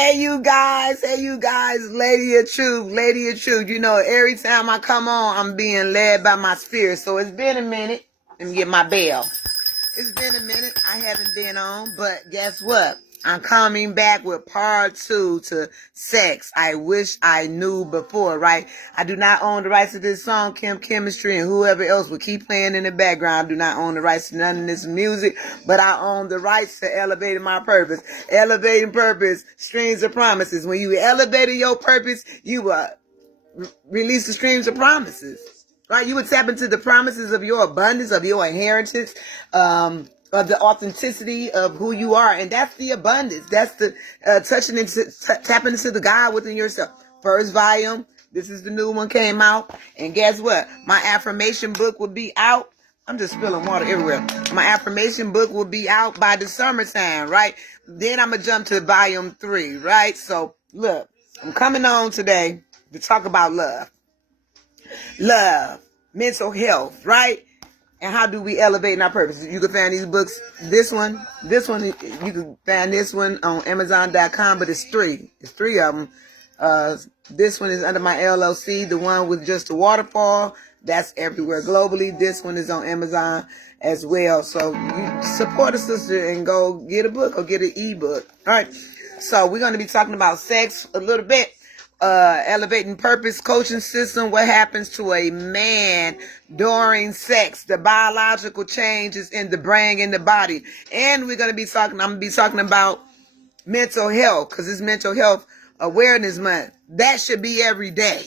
Hey you guys, Lady of Truth. You know, every time I come on, I'm being led by my spirit. So it's been a minute. Let me get my bell. It's been a minute. I haven't been on, but guess what? I'm coming back with part 2 to Sex. I Wish I Knew Before, right? I do not own the rights to this song. Kim Chemistry and whoever else will keep playing in the background. I do not own the rights to none of this music, but I own the rights to Elevating My Purpose. Elevating Purpose, Streams of Promises. When you elevating your purpose, you release the streams of promises. Right? You would tap into the promises of your abundance, of your inheritance, of the authenticity of who you are. And that's the abundance. That's the tapping into the God within yourself. First volume. This is the new one came out. And guess what? My affirmation book will be out. I'm just spilling water everywhere. My affirmation book will be out by the summertime, right? Then I'm going to jump to volume 3, right? So look, I'm coming on today to talk about love, mental health, right? And how do we elevate in our purpose? You can find these books. This one, you can find this one on Amazon.com, but it's 3. It's 3 of them. This one is under my LLC. The one with just the waterfall, that's everywhere globally. This one is on Amazon as well. So you support a sister and go get a book or get an ebook. All right. So we're going to be talking about sex a little bit. Elevating purpose coaching system. What happens to a man during sex? The biological changes in the brain and the body. And I'm going to be talking about mental health, because it's Mental Health Awareness Month. That should be every day.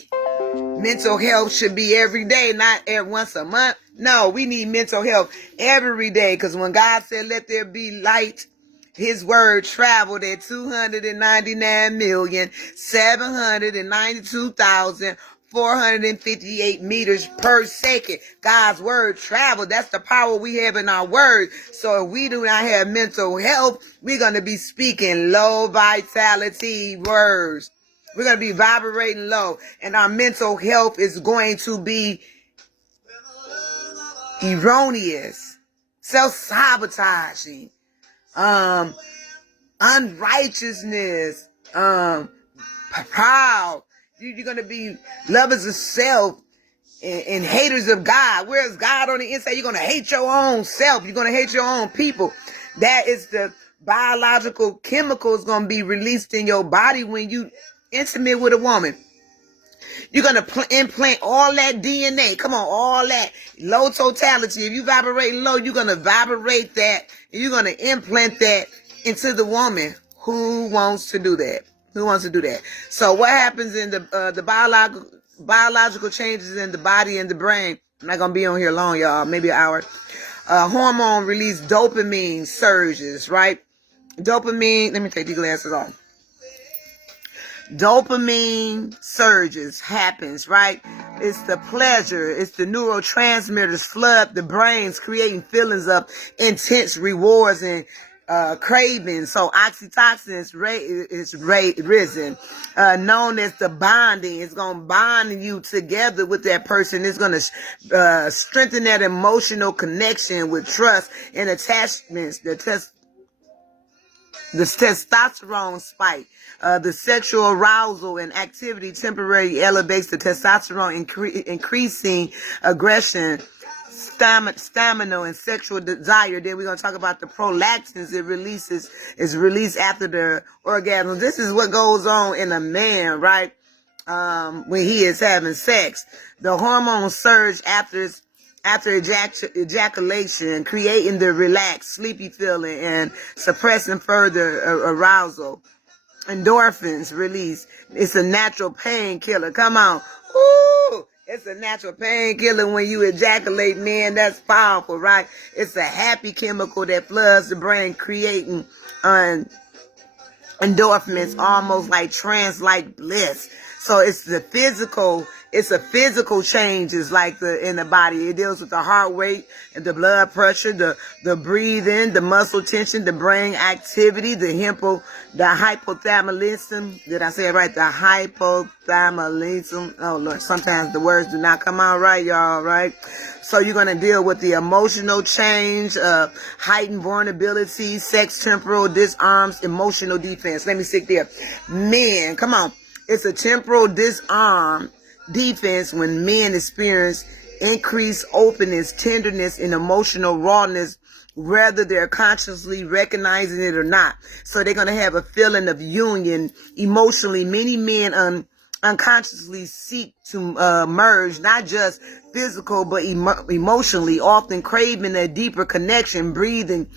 Mental health should be every day, not once a month. No, we need mental health every day, because when God said, let there be light, His word traveled at 299,792,458 meters per second. God's word traveled. That's the power we have in our word. So if we do not have mental health, we're going to be speaking low vitality words. We're going to be vibrating low. And our mental health is going to be erroneous, self-sabotaging, unrighteousness, proud. You're going to be lovers of self and haters of God. Where's God on the inside? You're going to hate your own self. You're going to hate your own people. That is the biological chemicals going to be released in your body when you intimate with a woman. You're going to implant all that DNA. Come on, all that low totality. If you vibrate low, you're going to vibrate that. And you're going to implant that into the woman. Who wants to do that? Who wants to do that? So what happens in the biological changes in the body and the brain? I'm not going to be on here long, y'all. Maybe an hour. Hormone release, dopamine surges, right? Dopamine. Let me take these glasses off. Dopamine surges happens, right? It's the pleasure. It's the neurotransmitters flood the brains, creating feelings of intense rewards and cravings. So oxytocin is risen, known as the bonding. It's going to bond you together with that person. It's going to strengthen that emotional connection with trust and attachments. The testosterone spike. The sexual arousal and activity temporarily elevates the testosterone, increasing aggression, stamina, and sexual desire. Then we're going to talk about the prolactins is released after the orgasm. This is what goes on in a man, right? When he is having sex. The hormones surge after ejaculation, creating the relaxed, sleepy feeling and suppressing further arousal. Endorphins release. It's a natural painkiller. Come on. Ooh, it's a natural painkiller when you ejaculate, man. That's powerful, right? It's a happy chemical that floods the brain, creating endorphins, almost like trance-like bliss. So it's the physical It's a physical changes like in the body. It deals with the heart rate and the blood pressure, the breathing, the muscle tension, the brain activity, the hypothalamusm. Did I say it right? The hypothalamusm. Oh Lord, sometimes the words do not come out right, y'all, right? So you're going to deal with the emotional change, heightened vulnerability, sex temporal disarms, emotional defense. Let me stick there. Men, come on. It's a temporal disarm defense when men experience increased openness, tenderness, and emotional rawness, whether they're consciously recognizing it or not. So they're going to have a feeling of union emotionally. Many men unconsciously seek to merge, not just physical, but emotionally, often craving a deeper connection, breathing,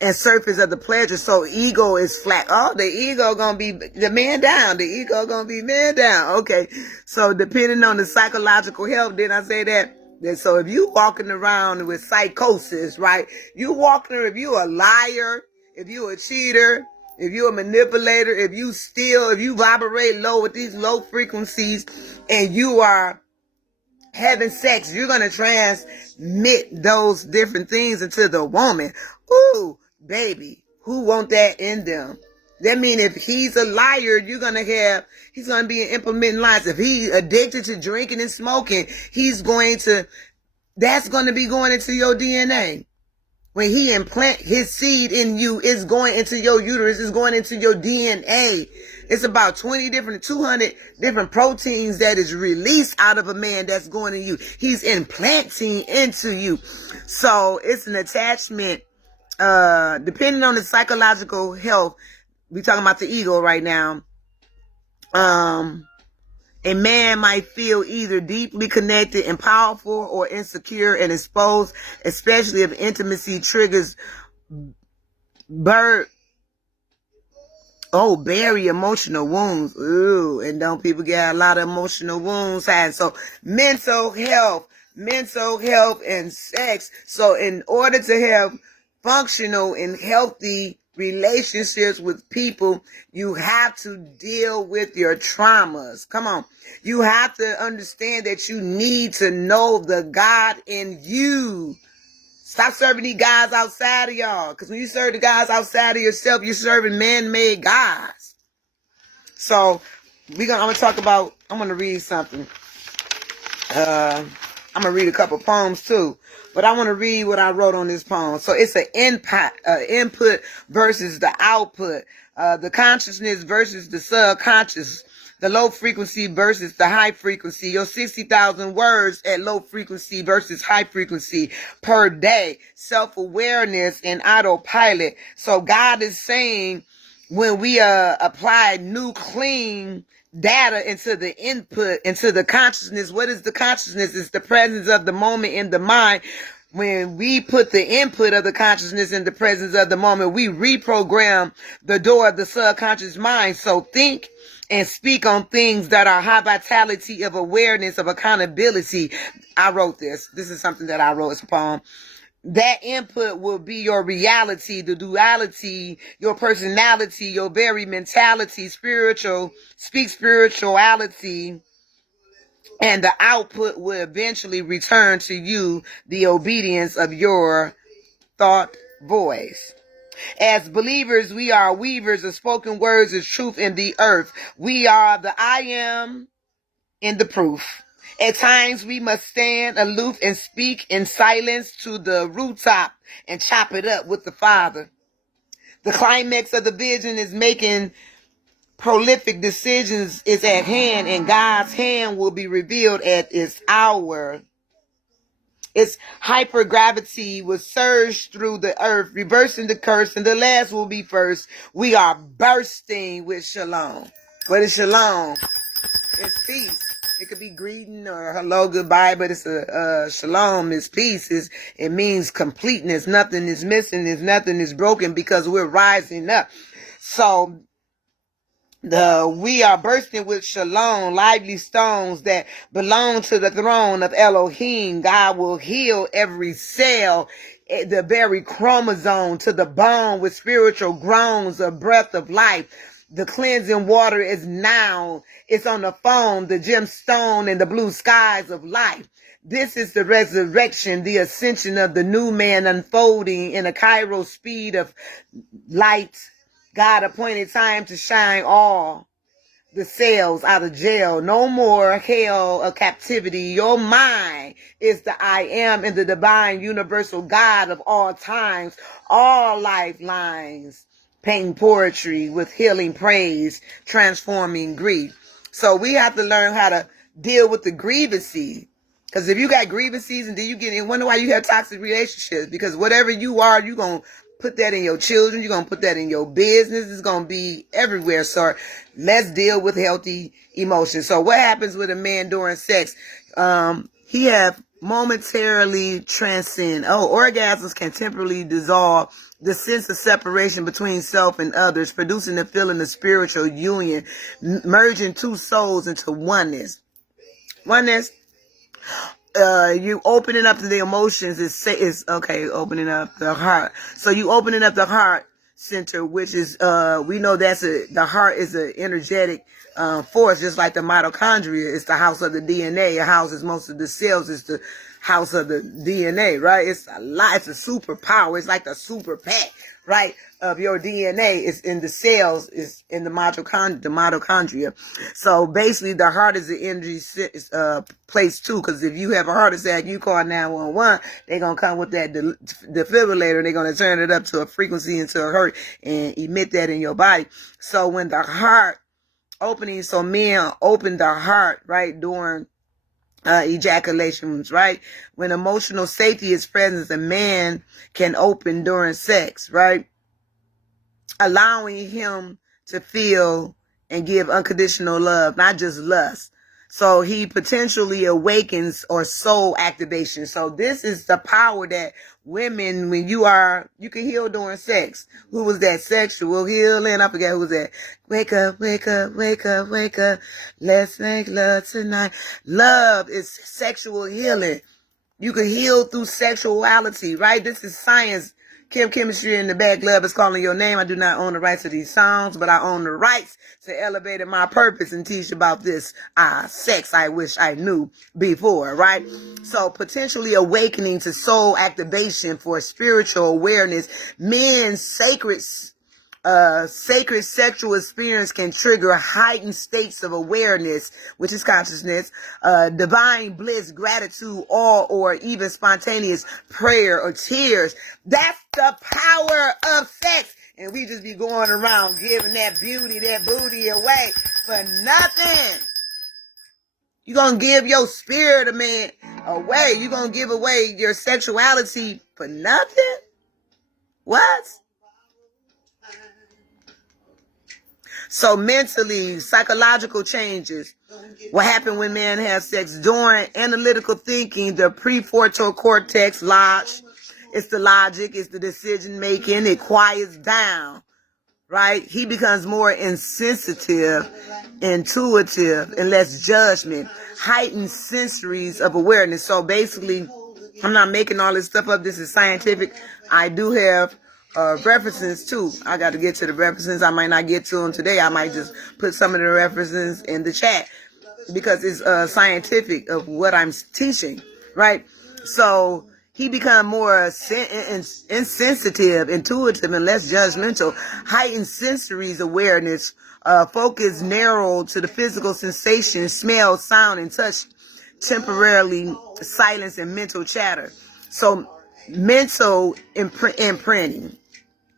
and surface of the pleasure. So ego is flat. Oh, the ego gonna be the man down. The ego gonna be man down. Okay. So depending on the psychological health, did I say that? So if you walking around with psychosis, right? You walking, if you a liar, if you a cheater, if you a manipulator, if you steal, if you vibrate low with these low frequencies and you are having sex, you're going to transmit those different things into the woman. Ooh, baby, who want that in them? That means if he's a liar, he's going to be implementing lies. If he's addicted to drinking and smoking, that's going to be going into your DNA. When he implant his seed in you, it's going into your uterus, it's going into your DNA. It's about 200 different proteins that is released out of a man that's going to you. He's implanting into you. So it's an attachment, depending on the psychological health. We're talking about the ego right now. A man might feel either deeply connected and powerful or insecure and exposed, especially if intimacy triggers bury emotional wounds. Ooh, and don't people get a lot of emotional wounds? So mental health and sex. So in order to have functional and healthy relationships with people, you have to deal with your traumas. Come on. You have to understand that you need to know the God in you. Stop serving these guys outside of y'all. Because when you serve the guys outside of yourself, you're serving man-made gods. So I'm going to read something. I'm going to read a couple poems too. But I want to read what I wrote on this poem. So it's an input versus the output. The consciousness versus the subconscious. The low frequency versus the high frequency. Your 60,000 words at low frequency versus high frequency per day. Self-awareness and autopilot. So God is saying when we apply new clean data into the input, into the consciousness. What is the consciousness? It's the presence of the moment in the mind. When we put the input of the consciousness in the presence of the moment, we reprogram the door of the subconscious mind. So think and speak on things that are high vitality of awareness, of accountability. I wrote this. This is something that I wrote. It's a poem. That input will be your reality, the duality, your personality, your very mentality, spirituality, and the output will eventually return to you the obedience of your thought voice. As believers, we are weavers of spoken words of truth in the earth. We are the I am in the proof. At times we must stand aloof and speak in silence to the rooftop and chop it up with the Father. The climax of the vision is making prolific decisions is at hand, and God's hand will be revealed at its hour. Its hypergravity will surge through the earth, reversing the curse, and the last will be first. We are bursting with shalom. What is shalom? It's peace. It could be greeting or hello, goodbye, but it's a shalom. It's peace. It means completeness. Nothing is missing. Nothing is broken because we're rising up. So we are bursting with shalom, lively stones that belong to the throne of Elohim. God will heal every cell, the very chromosome to the bone with spiritual groans, a breath of life. The cleansing water is now. It's on the foam, the gemstone, and the blue skies of life. This is the resurrection, the ascension of the new man unfolding in a chiral speed of light. God appointed time to shine all the cells out of jail. No more hell or captivity. Your mind is the I am in the divine universal God of all times, all lifelines, painting poetry with healing praise, transforming grief. So we have to learn how to deal with the grievances. Because if you got grievances and then you get in, wonder why you have toxic relationships. Because whatever you are, you're going to put that in your children. You're going to put that in your business. It's going to be everywhere. So let's deal with healthy emotions. So what happens with a man during sex? He have momentarily transcend. Orgasms can temporarily dissolve the sense of separation between self and others, producing the feeling of spiritual union, merging two souls into oneness. You opening up to the emotions is okay. Opening up the heart. So you opening up the heart center, which is we know the heart is an energetic force, just like the mitochondria. It's the house of the DNA. It houses most of the cells. It's the house of the DNA, right? It's a lot. It's a superpower. It's like the super pack, right? Of your DNA is in the cells, is in the mitochondria. So basically, the heart is the energy place too. Because if you have a heart attack, you call 911. They're gonna come with that defibrillator. And they're gonna turn it up to a frequency into a hertz and emit that in your body. So when the heart opening, so men open their heart right during ejaculations, right? When emotional safety is present, a man can open during sex, right? Allowing him to feel and give unconditional love, not just lust. So he potentially awakens or soul activation. So this is the power that women, when you can heal during sex. Who was that? Sexual healing. I forget who was that. Wake up, wake up, wake up, wake up. Let's make love tonight. Love is sexual healing. You can heal through sexuality, right? This is science. Chemistry in the Bad Glove is calling your name. I do not own the rights to these songs, but I own the rights to elevate my purpose and teach about this sex I wish I knew before, right? So potentially awakening to soul activation for spiritual awareness. Men's sacred sexual experience can trigger heightened states of awareness, which is consciousness, divine bliss, gratitude, awe, or even spontaneous prayer or tears. That's the power of sex. And we just be going around giving that beauty, that booty away for nothing. You're going to give your spirit, man, away. You're going to give away your sexuality for nothing? What? So mentally, psychological changes. What happened when men have sex? During analytical thinking, the prefrontal cortex lodge. It's the logic, it's the decision making. It quiets down, right? He becomes more insensitive, intuitive, and less judgment. Heightened sensories of awareness. So basically, I'm not making all this stuff up. This is scientific. I do have references too. I got to get to the references. I might not get to them today. I might just put some of the references in the chat because it's scientific of what I'm teaching, right? So he become more insensitive, intuitive, and less judgmental. Heightened sensories awareness, focus narrowed to the physical sensations, smell, sound, and touch. Temporarily silence and mental chatter. So mental imprinting.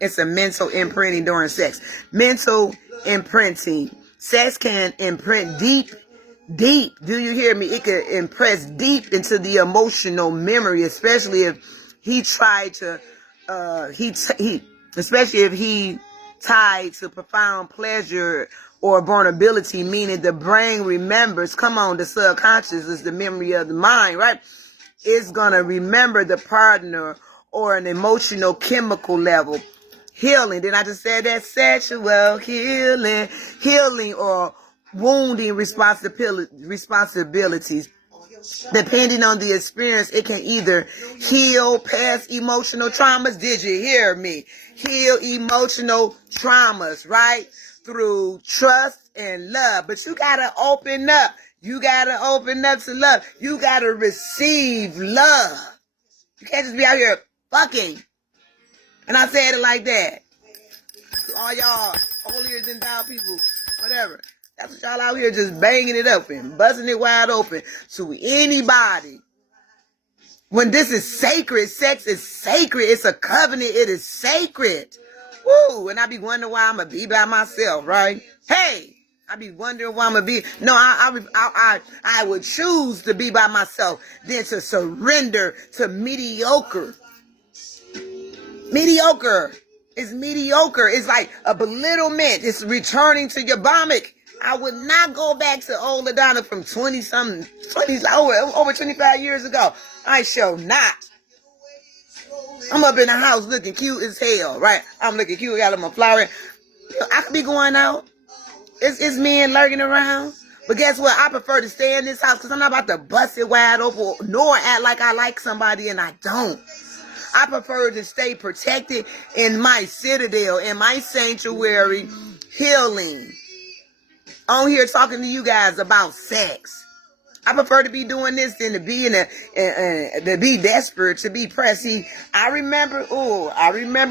It's a mental imprinting during sex. Mental imprinting. Sex can imprint deep. Do you hear me? It can impress deep into the emotional memory, especially if he tried to, especially if he tied to profound pleasure or vulnerability, meaning the brain remembers. Come on, the subconscious is the memory of the mind, right? It's gonna remember the partner or an emotional chemical level. Healing. Then I just said that sexual healing or wounding responsibilities. Depending on the experience, it can either heal past emotional traumas. Did you hear me? Heal emotional traumas, right? through trust and love. But you got to open up. You got to open up to love. You got to receive love. You can't just be out here fucking. And I said it like that. To all y'all holier than thou people, whatever. That's what y'all out here just banging it open, buzzing it wide open to anybody. When this is sacred, sex is sacred. It's a covenant. It is sacred. Woo! And I be wondering why I'm going to be by myself, right? Hey! I be wondering why I'm going to be. No, I would choose to be by myself than to surrender to mediocre. Mediocre. It's mediocre. It's like a belittlement. It's returning to your vomit. I would not go back to old LaDonna from 20-something, over 25 years ago. I shall not. I'm up in the house looking cute as hell, right? I'm looking cute. Got my flower. I could be going out. It's men lurking around. But guess what? I prefer to stay in this house because I'm not about to bust it wide open nor act like I like somebody and I don't. I prefer to stay protected in my citadel, in my sanctuary, healing. On here talking to you guys about sex. I prefer to be doing this than to be to be desperate, to be pressed. See, I remember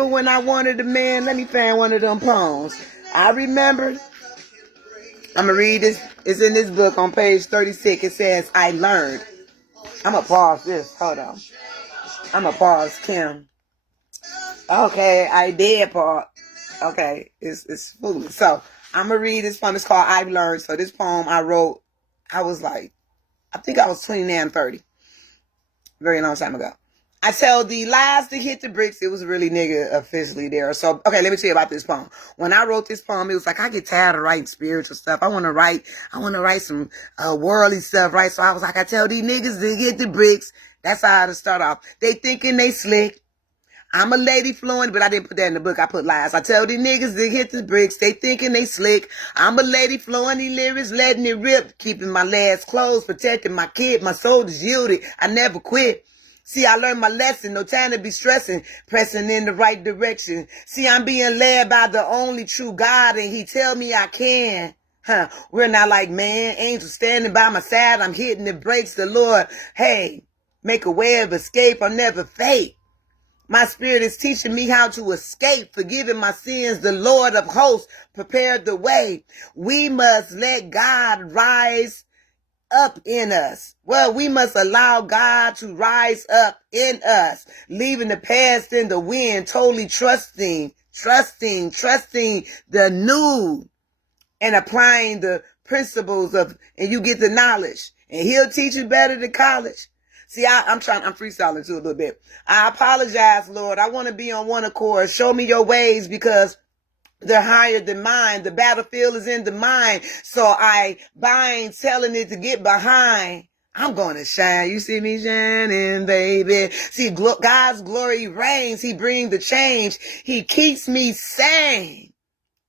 when I wanted a man. Let me find one of them poems. I remember. I'm going to read this. It's in this book on page 36. It says, I learned. I'm going to pause this. Hold on. I'm going to pause, Kim. Okay, I did pause. Okay, it's foolish. So, I'm going to read this poem. It's called I've Learned. So, this poem I wrote, I think I was 29, 30. Very long time ago. I tell the lies to hit the bricks. It was really nigga officially there. So, okay, let me tell you about this poem. When I wrote this poem, it was like, I get tired of writing spiritual stuff. I want to write some worldly stuff, right? So I was like, I tell these niggas to hit the bricks. That's how to start off. They thinking they slick. I'm a lady fluent, but I didn't put that in the book. I put lies. I tell these niggas to hit the bricks. They thinking they slick. I'm a lady fluent, these lyrics, letting it rip. Keeping my legs closed, protecting my kid. My soldiers yielded. I never quit. See, I learned my lesson. No time to be stressing. Pressing in the right direction. See, I'm being led by the only true God, and he tell me I can. We're not like man. Angels standing by my side. I'm hitting the brakes. The Lord, hey, make a way of escape. I'll never fake. My spirit is teaching me how to escape, forgiving my sins. The Lord of hosts prepared the way. We must let God rise up in us. Well, we must allow God to rise up in us, leaving the past in the wind, totally trusting the new and applying the principles of, and you get the knowledge, and he'll teach you better than college. See, I'm freestyling too a little bit. I apologize, Lord. I want to be on one accord. Show me your ways because they're higher than mine. The battlefield is in the mind. So I bind telling it to get behind. I'm going to shine. You see me shining, baby. See, God's glory reigns. He brings the change. He keeps me sane.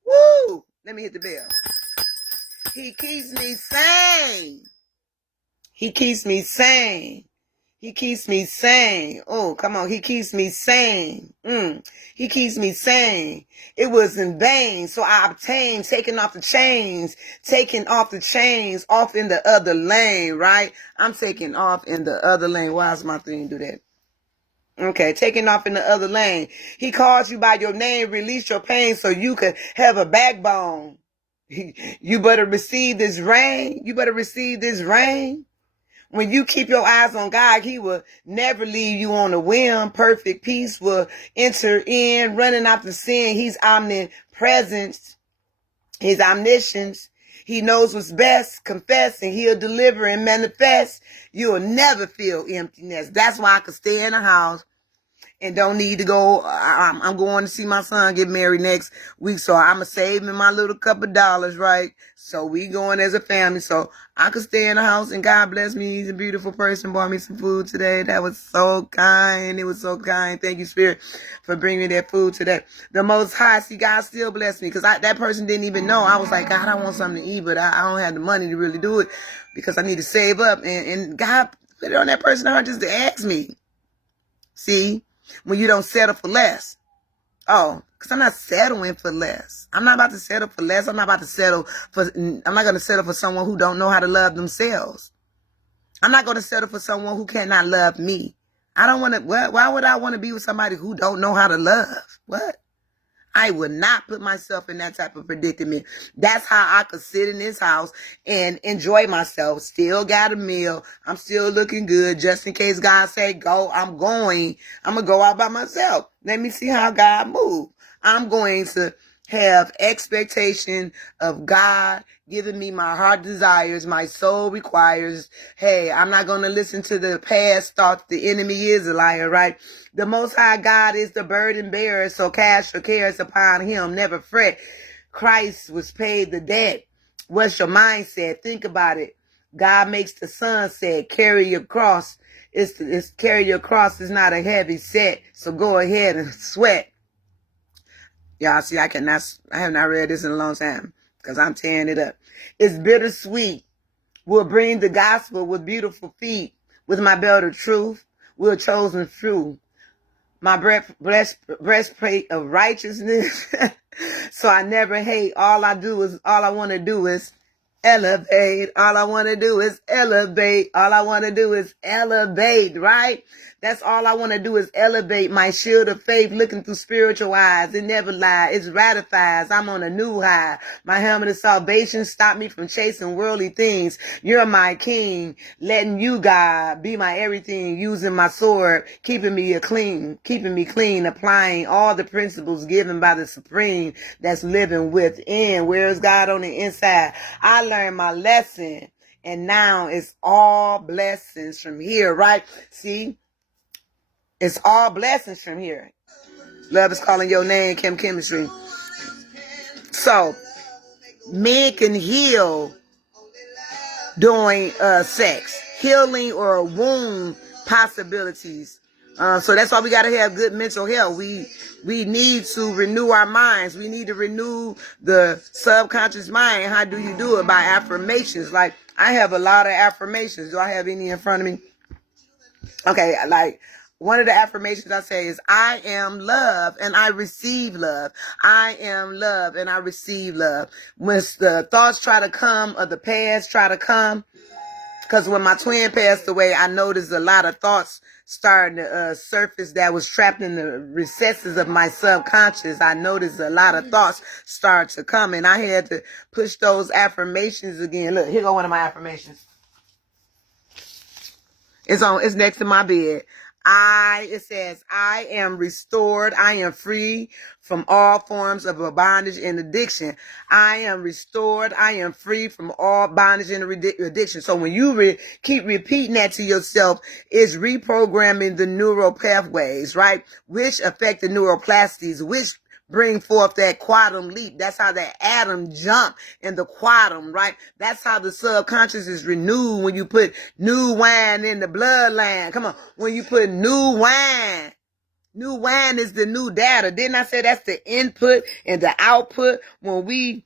Woo! Let me hit the bell. He keeps me sane. He keeps me sane. He keeps me sane. Oh, come on. He keeps me sane. He keeps me sane. It was in vain. So I obtained, taking off the chains off in the other lane, right? I'm taking off in the other lane. Why does my thing do that? Okay, taking off in the other lane. He calls you by your name, release your pain so you could have a backbone. You better receive this rain. You better receive this rain. When you keep your eyes on God, he will never leave you on a whim. Perfect peace will enter in, running after sin. He's omnipresent. His omniscience. He knows what's best. Confess and he'll deliver and manifest. You'll never feel emptiness. That's why I could stay in the house and don't need to go. I'm going to see my son get married next week. So I'm going to save me my little couple dollars, right? So we going as a family. So I could stay in the house and God bless me. He's a beautiful person. Bought me some food today. That was so kind. It was so kind. Thank you, Spirit, for bringing me that food today. The Most High, see, God still blessed me because that person didn't even know. I was like, God, I want something to eat, but I don't have the money to really do it because I need to save up. And God put it on that person's heart just to ask me. See? When you don't settle for less. Oh, Because I'm not settling for less. I'm not about to settle for less. I'm not going to settle for someone who don't know how to love themselves. I'm not going to settle for someone who cannot love me. I don't want to, why would I want to be with somebody who don't know how to love? What? I would not put myself in that type of predicament. That's how I could sit in this house and enjoy myself. Still got a meal. I'm still looking good. Just in case God say go, I'm going. I'm going to go out by myself. Let me see how God move. I'm going to have expectation of God giving me my heart desires, my soul requires. Hey, I'm not going to listen to the past thoughts. The enemy is a liar, right? The Most High God is the burden bearer, so cast your cares upon him. Never fret. Christ was paid the debt. What's your mindset? Think about it. God makes the sunset. Carry your cross. It's carry your cross is not a heavy set, so go ahead and sweat. Y'all see, I have not read this in a long time because I'm tearing it up. It's bittersweet. We'll bring the gospel with beautiful feet. With my belt of truth, we're chosen true. My breastplate of righteousness. So I never hate. All I want to do is elevate. All I want to do is elevate. All I want to do is elevate, right? That's all I want to do is elevate. My shield of faith looking through spiritual eyes. It never lies. It ratifies. I'm on a new high. My helmet of salvation stopped me from chasing worldly things. You're my king. Letting you, God, be my everything. Using my sword. Keeping me clean. Applying all the principles given by the Supreme that's living within. Where's God on the inside? I learned my lesson. And now it's all blessings from here, right? See? It's all blessings from here. Love is calling your name, Kim Chemistry. So, men can heal during sex. Healing or wound possibilities. So that's why we got to have good mental health. We need to renew our minds. We need to renew the subconscious mind. How do you do it? By affirmations. Like, I have a lot of affirmations. Do I have any in front of me? Okay, like, one of the affirmations I say is, I am love and I receive love. I am love and I receive love. When the thoughts try to come or the past try to come, because when my twin passed away, I noticed a lot of thoughts starting to surface that was trapped in the recesses of my subconscious. I noticed a lot of thoughts start to come, and I had to push those affirmations again. Look, here go one of my affirmations. It's next to my bed. It says, I am restored. I am free from all forms of bondage and addiction. I am restored. I am free from all bondage and addiction. So when you keep repeating that to yourself, it's reprogramming the neural pathways, right? Which affect the neuroplasties, which bring forth that quantum leap. That's how that atom jump in the quantum, right? That's how the subconscious is renewed when you put new wine in the bloodline. Come on. When you put new wine is the new data. Didn't I say that's the input and the output? When we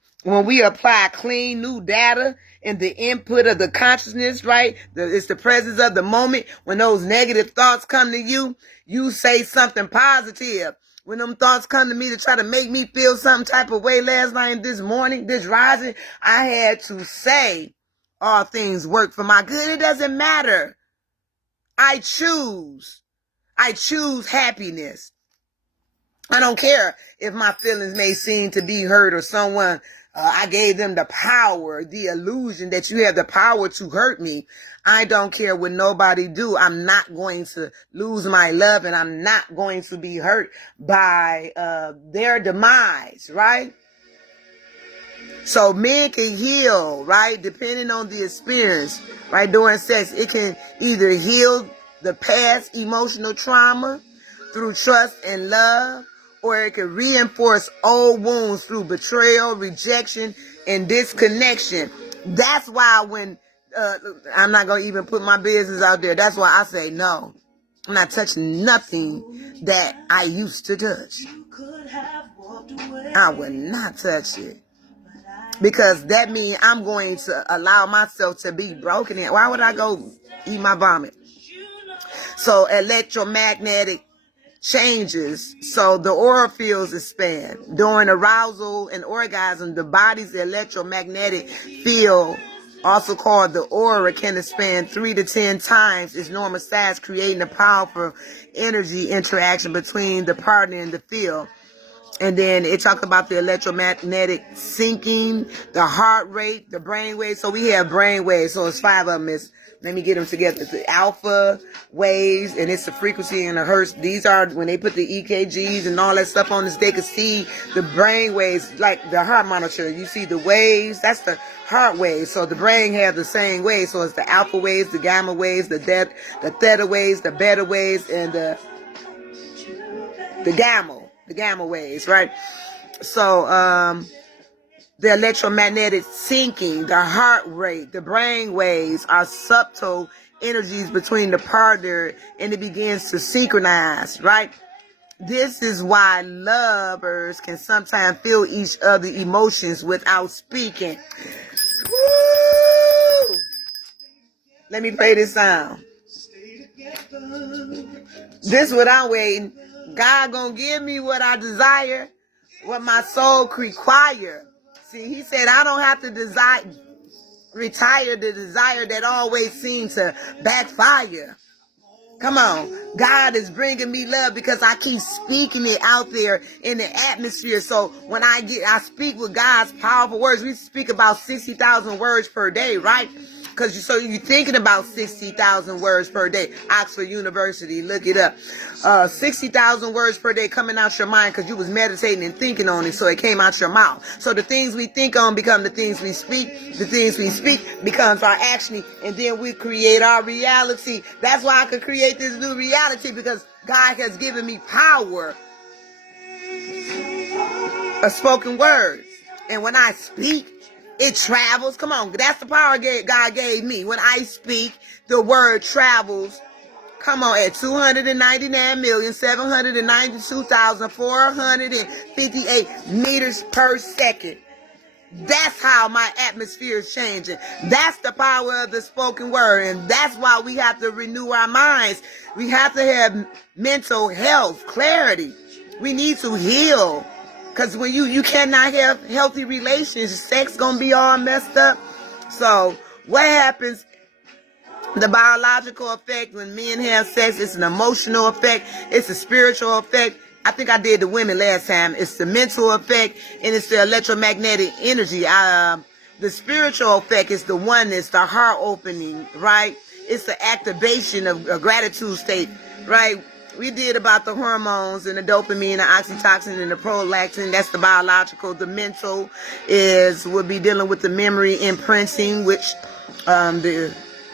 apply clean new data and the input of the consciousness, right? It's the presence of the moment. When those negative thoughts come to you, you say something positive. When them thoughts come to me to try to make me feel some type of way last night, this morning, this rising, I had to say, all things work for my good. It doesn't matter. I choose happiness. I don't care if my feelings may seem to be hurt or someone, I gave them the power, the illusion that you have the power to hurt me. I don't care what nobody do. I'm not going to lose my love, and I'm not going to be hurt by their demise, right? So men can heal, right? Depending on the experience, right? During sex, it can either heal the past emotional trauma through trust and love, or it can reinforce old wounds through betrayal, rejection, and disconnection. That's why when I'm not going to even put my business out there. That's why I say no. I'm not touching nothing that I used to touch. I will not touch it. Because that means I'm going to allow myself to be broken. Why would I go eat my vomit? So electromagnetic changes. So the aura fields expand. During arousal and orgasm, the body's electromagnetic field, also called the aura, can expand 3 to 10 times its normal size, creating a powerful energy interaction between the partner and the field. And then it talks about the electromagnetic syncing, the heart rate, the brain waves. So we have brain waves. So it's 5 of them. Let me get them together. It's the alpha waves, and it's the frequency and the hertz. These are, when they put the EKGs and all that stuff on this, they can see the brain waves, like the heart monitor. You see the waves, that's the heart waves. So the brain has the same waves. So it's the alpha waves, the gamma waves, the theta waves, the beta waves, and the gamma waves, right? So the electromagnetic syncing, the heart rate, the brain waves are subtle energies between the partner, and it begins to synchronize, right? This is why lovers can sometimes feel each other's emotions without speaking. Woo! Let me play this sound. This is what I'm waiting. God gonna give me what I desire, what my soul require. See, he said I don't have to retire the desire that always seems to backfire. Come on. God is bringing me love because I keep speaking it out there in the atmosphere. So when I speak with God's powerful words. We speak about 60,000 words per day, right? So you're thinking about 60,000 words per day. Oxford University, look it up. 60,000 words per day coming out your mind because you was meditating and thinking on it, so it came out your mouth. So the things we think on become the things we speak. The things we speak becomes our action, and then we create our reality. That's why I could create this new reality, because God has given me power. A spoken word. And when I speak, it travels. Come on, that's the power God gave me. When I speak, the word travels. Come on, at 299,792,458 meters per second. That's how my atmosphere is changing. That's the power of the spoken word. And that's why we have to renew our minds. We have to have mental health, clarity. We need to heal. Because when you cannot have healthy relations, sex gonna be all messed up. So what happens? The biological effect when men have sex, it's an emotional effect. It's a spiritual effect. I think I did the women last time. It's the mental effect, and it's the electromagnetic energy. The spiritual effect is the oneness, the heart opening, right? It's the activation of a gratitude state, right? We did about the hormones and the dopamine, the oxytocin, and the prolactin. That's the biological. The mental would be dealing with the memory imprinting, which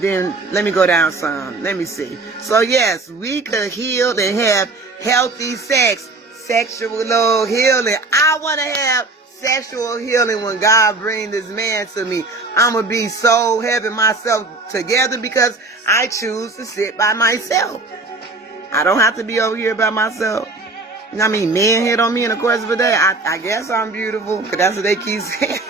then let me go down some. Let me see. So yes, we could heal and have healthy sex, sexual healing. I want to have sexual healing when God brings this man to me. I'm going to be so having myself together because I choose to sit by myself. I don't have to be over here by myself. You know what I mean? Men hit on me in the course of a day. I guess I'm beautiful, because that's what they keep saying.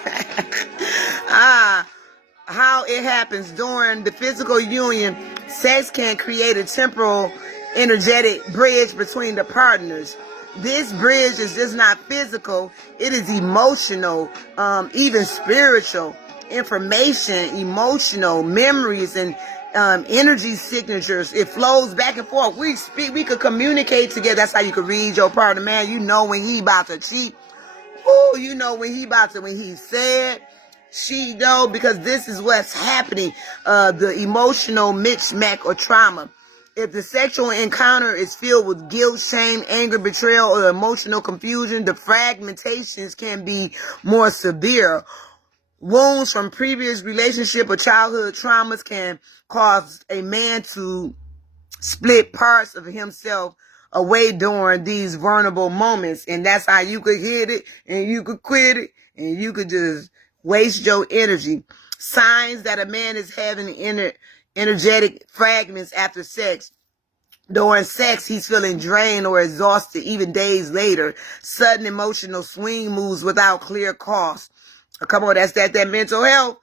How it happens during the physical union, sex can create a temporal energetic bridge between the partners. This bridge is just not physical. It is emotional, even spiritual. Information, emotional, memories, and energy signatures. It flows back and forth. We could communicate together. That's how you could read your partner, man. You know when he about to cheat. Ooh, you know when he's sad. She know, because this is what's happening. The emotional mismatch or trauma. If the sexual encounter is filled with guilt, shame, anger, betrayal, or emotional confusion, the fragmentations can be more severe. Wounds from previous relationship or childhood traumas can cause a man to split parts of himself away during these vulnerable moments. And that's how you could hit it, and you could quit it, and you could just waste your energy. Signs that a man is having energetic fragments after sex. During sex, he's feeling drained or exhausted, even days later. Sudden emotional swing moves without clear cause. Come on, that's that mental health,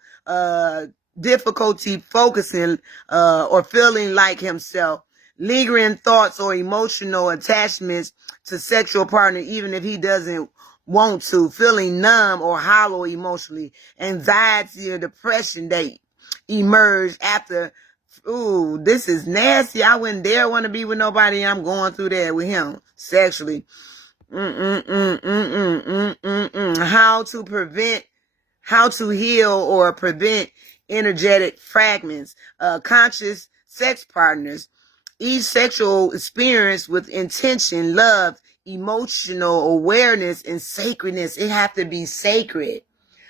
difficulty focusing, or feeling like himself. lingering thoughts or emotional attachments to sexual partner, even if he doesn't want to, feeling numb or hollow emotionally, anxiety or depression that emerge after. Ooh, this is nasty. I wouldn't dare want to be with nobody. I'm going through that with him sexually. How to heal or prevent energetic fragments. Conscious sex partners. Each sexual experience with intention, love, emotional awareness, and sacredness. It have to be sacred,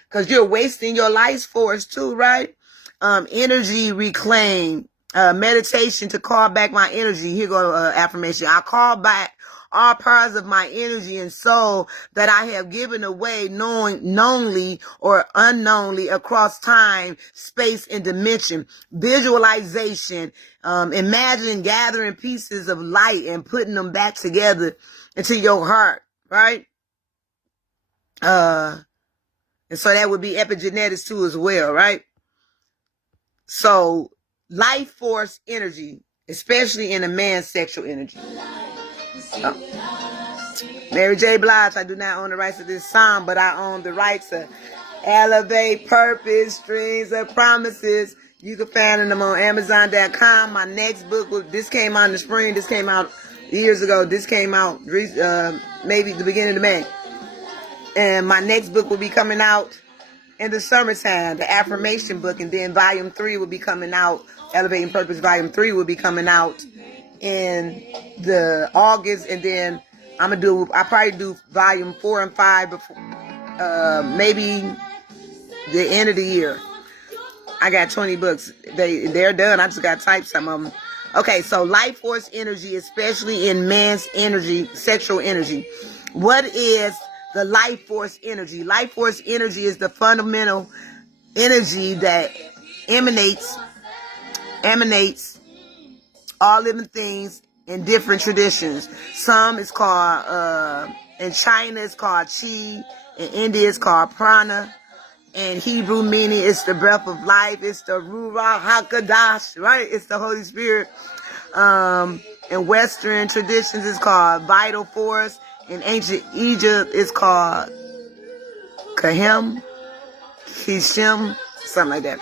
because you're wasting your life force too, right? Energy reclaim. Meditation to call back my energy. Here go affirmation. I call back all parts of my energy and soul that I have given away knowingly or unknowingly across time, space, and dimension. Visualization. Imagine gathering pieces of light and putting them back together into your heart, right? And so that would be epigenetics too as well, right? So life force energy, especially in a man's sexual energy. Mary J. Blige, I do not own the rights to this song, but I own the rights to Elevate Purpose, Strings of Promises. You can find them on Amazon.com. My next book, this came out in the spring. This came out years ago. This came out maybe the beginning of May. And my next book will be coming out in the summertime, the affirmation book, and then volume 3 will be coming out. Elevating Purpose volume 3 will be coming out in the August, and then I probably do volume 4 and 5 before maybe the end of the year. I got 20 books. They're done. I just got to type some of them. Okay, so life force energy, especially in man's energy, sexual energy. What is the life force energy? Life force energy is the fundamental energy that emanates all living things in different traditions. Some is called, in China it's called Chi, in India it's called Prana, and Hebrew meaning it's the breath of life, it's the Ruach HaKodesh, right? It's the Holy Spirit. In Western traditions it's called vital force. In ancient Egypt it's called Kahem, Kishim, something like that.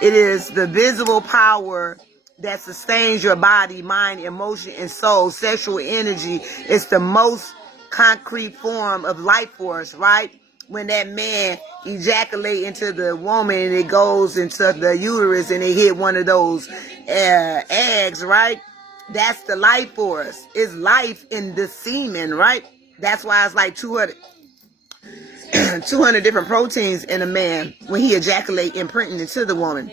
It is the visible power that sustains your body, mind, emotion, and soul. Sexual energy is the most concrete form of life force, right? When that man ejaculate into the woman and it goes into the uterus and it hit one of those eggs, right? That's the life force. It's life in the semen, right? That's why it's like 200 different proteins in a man when he ejaculate imprinting into the woman.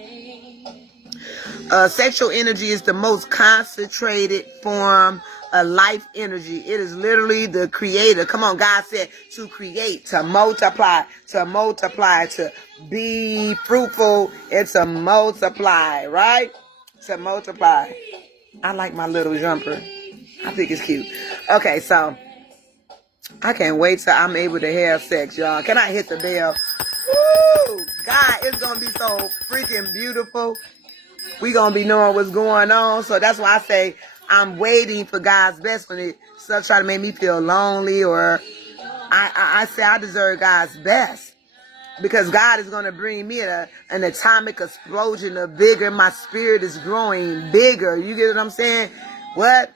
Sexual energy is the most concentrated form of life energy. It is literally the creator. Come on, God said to create, to multiply, to be fruitful, and to multiply, right? To multiply. I like my little jumper. I think it's cute. Okay, so I can't wait till I'm able to have sex, y'all. Can I hit the bell? Woo! God, it's going to be so freaking beautiful. We going to be knowing what's going on. So that's why I say I'm waiting for God's best when it starts trying to make me feel lonely, or I say I deserve God's best. Because God is going to bring me an atomic explosion of vigor. My spirit is growing bigger. You get what I'm saying? What?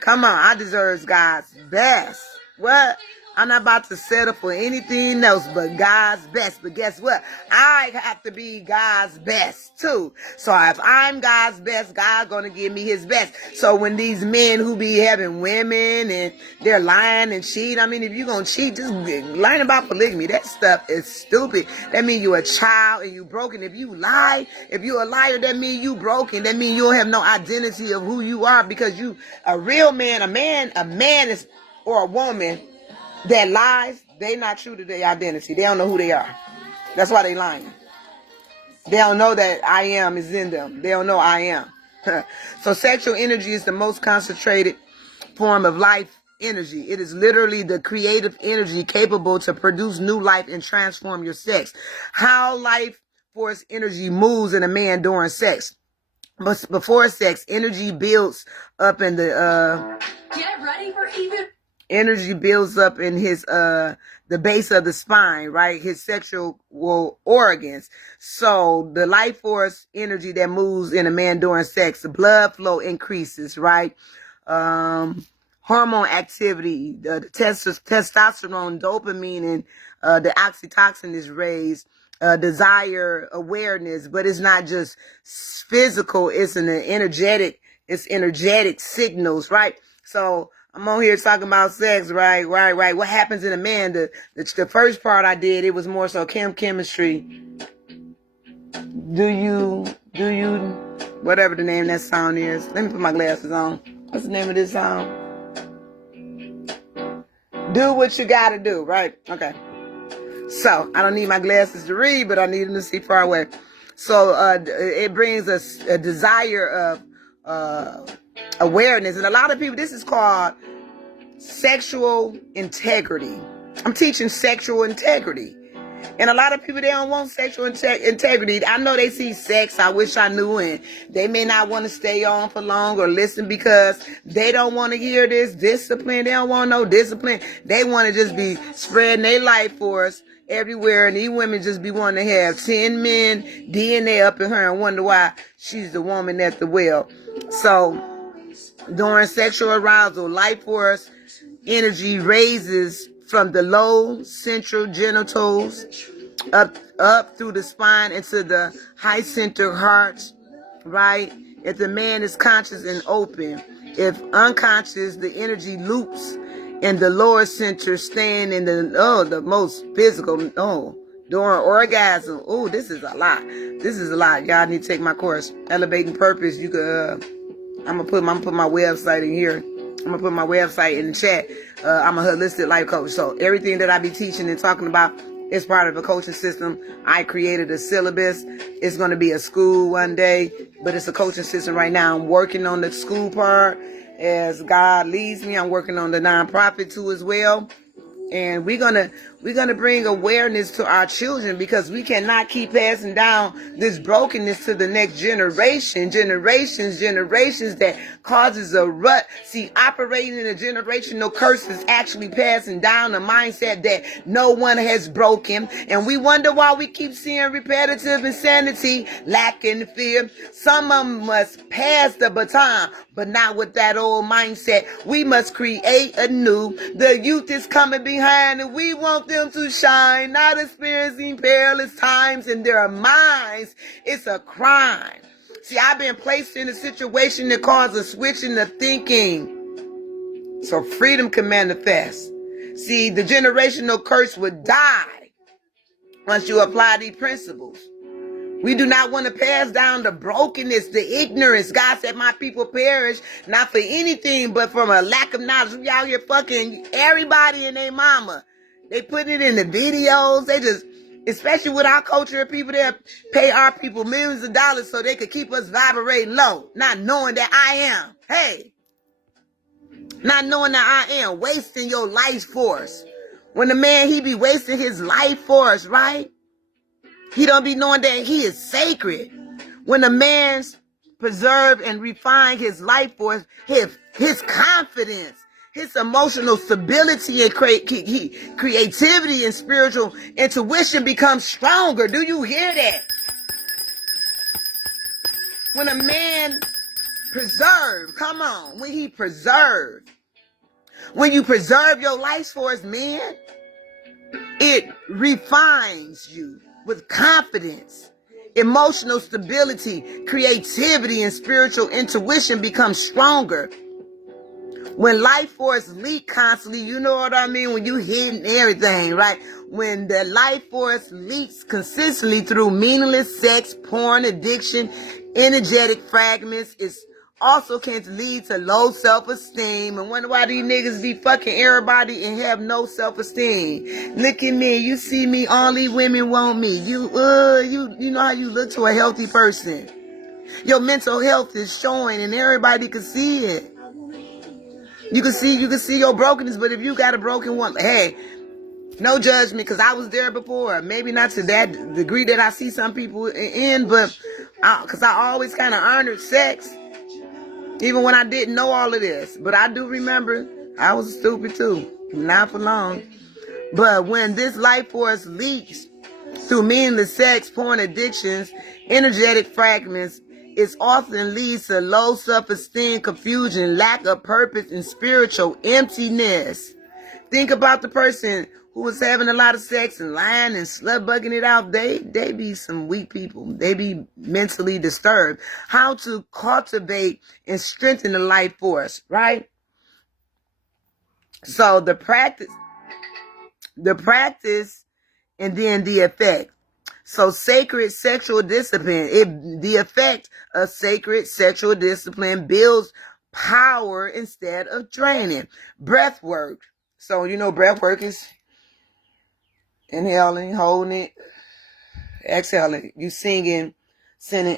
Come on, I deserve God's best. What? I'm not about to settle for anything else but God's best. But guess what? I have to be God's best too. So if I'm God's best, God's going to give me his best. So when these men who be having women and they're lying and cheating, I mean, if you're going to cheat, just learn about polygamy. That stuff is stupid. That means you're a child and you broken. If you lie, if you're a liar, that means you broken. That means you don't have no identity of who you are, because you, a real man, a man is, or a woman that lies, they not true to their identity. They don't know who they are. That's why they lying. They don't know that I am is in them. They don't know I am. So sexual energy is the most concentrated form of life energy. It is literally the creative energy capable to produce new life and transform your sex. How life force energy moves in a man during sex. But before sex, energy builds up in the Get ready for even energy builds up in his the base of the spine, right? His sexual organs. So the life force energy that moves in a man during sex, the blood flow increases, right? Hormone activity, the testosterone, dopamine, and the oxytocin is raised. Desire awareness, but it's not just physical, it's energetic signals, right? So I'm on here talking about sex, right? What happens in a man? The first part I did, it was more so chemistry. Do you, whatever the name of that song is. Let me put my glasses on. What's the name of this song? Do what you gotta do, right? Okay. So I don't need my glasses to read, but I need them to see far away. So it brings us a desire of awareness. And a lot of people, this is called sexual integrity. I'm teaching sexual integrity. And a lot of people, they don't want sexual integrity. I know they see sex, I wish I knew, and they may not want to stay on for long or listen because they don't want to hear this discipline. They don't want no discipline. They want to just be spreading their life force everywhere, and these women just be wanting to have 10 men DNA up in her and wonder why she's the woman at the well. So during sexual arousal, life force energy raises from the low central genitals up through the spine into the high center heart, right? If the man is conscious and open, if unconscious, the energy loops in the lower center, staying in the most physical, during orgasm. Oh, this is a lot. Y'all need to take my course, Elevating Purpose. You could, I'm gonna put my website in here. I'm gonna put my website in the chat. I'm a holistic life coach, so everything that I be teaching and talking about is part of a coaching system. I created a syllabus. It's gonna be a school one day, but it's a coaching system right now. I'm working on the school part as God leads me. I'm working on the nonprofit too as well. And we're gonna bring awareness to our children, because we cannot keep passing down this brokenness to the next generations that causes a rut. See, operating in a generational curse is actually passing down a mindset that no one has broken, and we wonder why we keep seeing repetitive insanity, lack, and fear. Some of them must pass the baton, but not with that old mindset. We must create anew. The youth is coming behind, and we want them to shine, not experiencing perilous times in their minds. It's a crime. See, I've been placed in a situation that caused a switch in the thinking, so freedom can manifest. See, the generational curse would die once you apply these principles. We do not want to pass down the brokenness, the ignorance. God said, my people perish, not for anything, but from a lack of knowledge. We out here fucking everybody and their mama. They put it in the videos. They just, especially with our culture of people that pay our people millions of dollars so they could keep us vibrating low, not knowing that I am. Hey, not knowing that I am, wasting your life force. When the man, he be wasting his life force, right? He don't be knowing that he is sacred. When a man's preserve and refine his life force, his confidence, his emotional stability and creativity and spiritual intuition becomes stronger. Do you hear that? When a man preserve, come on, when he preserve, when you preserve your life force, man, it refines you with confidence, emotional stability, creativity, and spiritual intuition becomes stronger. When life force leak constantly, you know what I mean? When you hitting everything, right? When the life force leaks consistently through meaningless sex, porn, addiction, energetic fragments, it's also can lead to low self-esteem. And wonder why these niggas be fucking everybody and have no self-esteem. Look at me, you see me, only women want me. You know how you look to a healthy person. Your mental health is showing and everybody can see it. You can see your brokenness, but if you got a broken one, hey, no judgment, because I was there before. Maybe not to that degree that I see some people in, but Because I always kind of honored sex, even when I didn't know all of this. But I do remember I was stupid too, not for long. But when this life force leaks through meaningless sex, porn addictions, energetic fragments, it often leads to low self-esteem, confusion, lack of purpose, and spiritual emptiness. Think about the person who was having a lot of sex and lying and slut bugging it out. They be some weak people. They be mentally disturbed. How to cultivate and strengthen the life force, right? So the practice, and then the effect. So sacred sexual discipline, the effect of sacred sexual discipline builds power instead of draining. Breath work. So, you know, breath work is inhaling, holding it, exhaling. You sending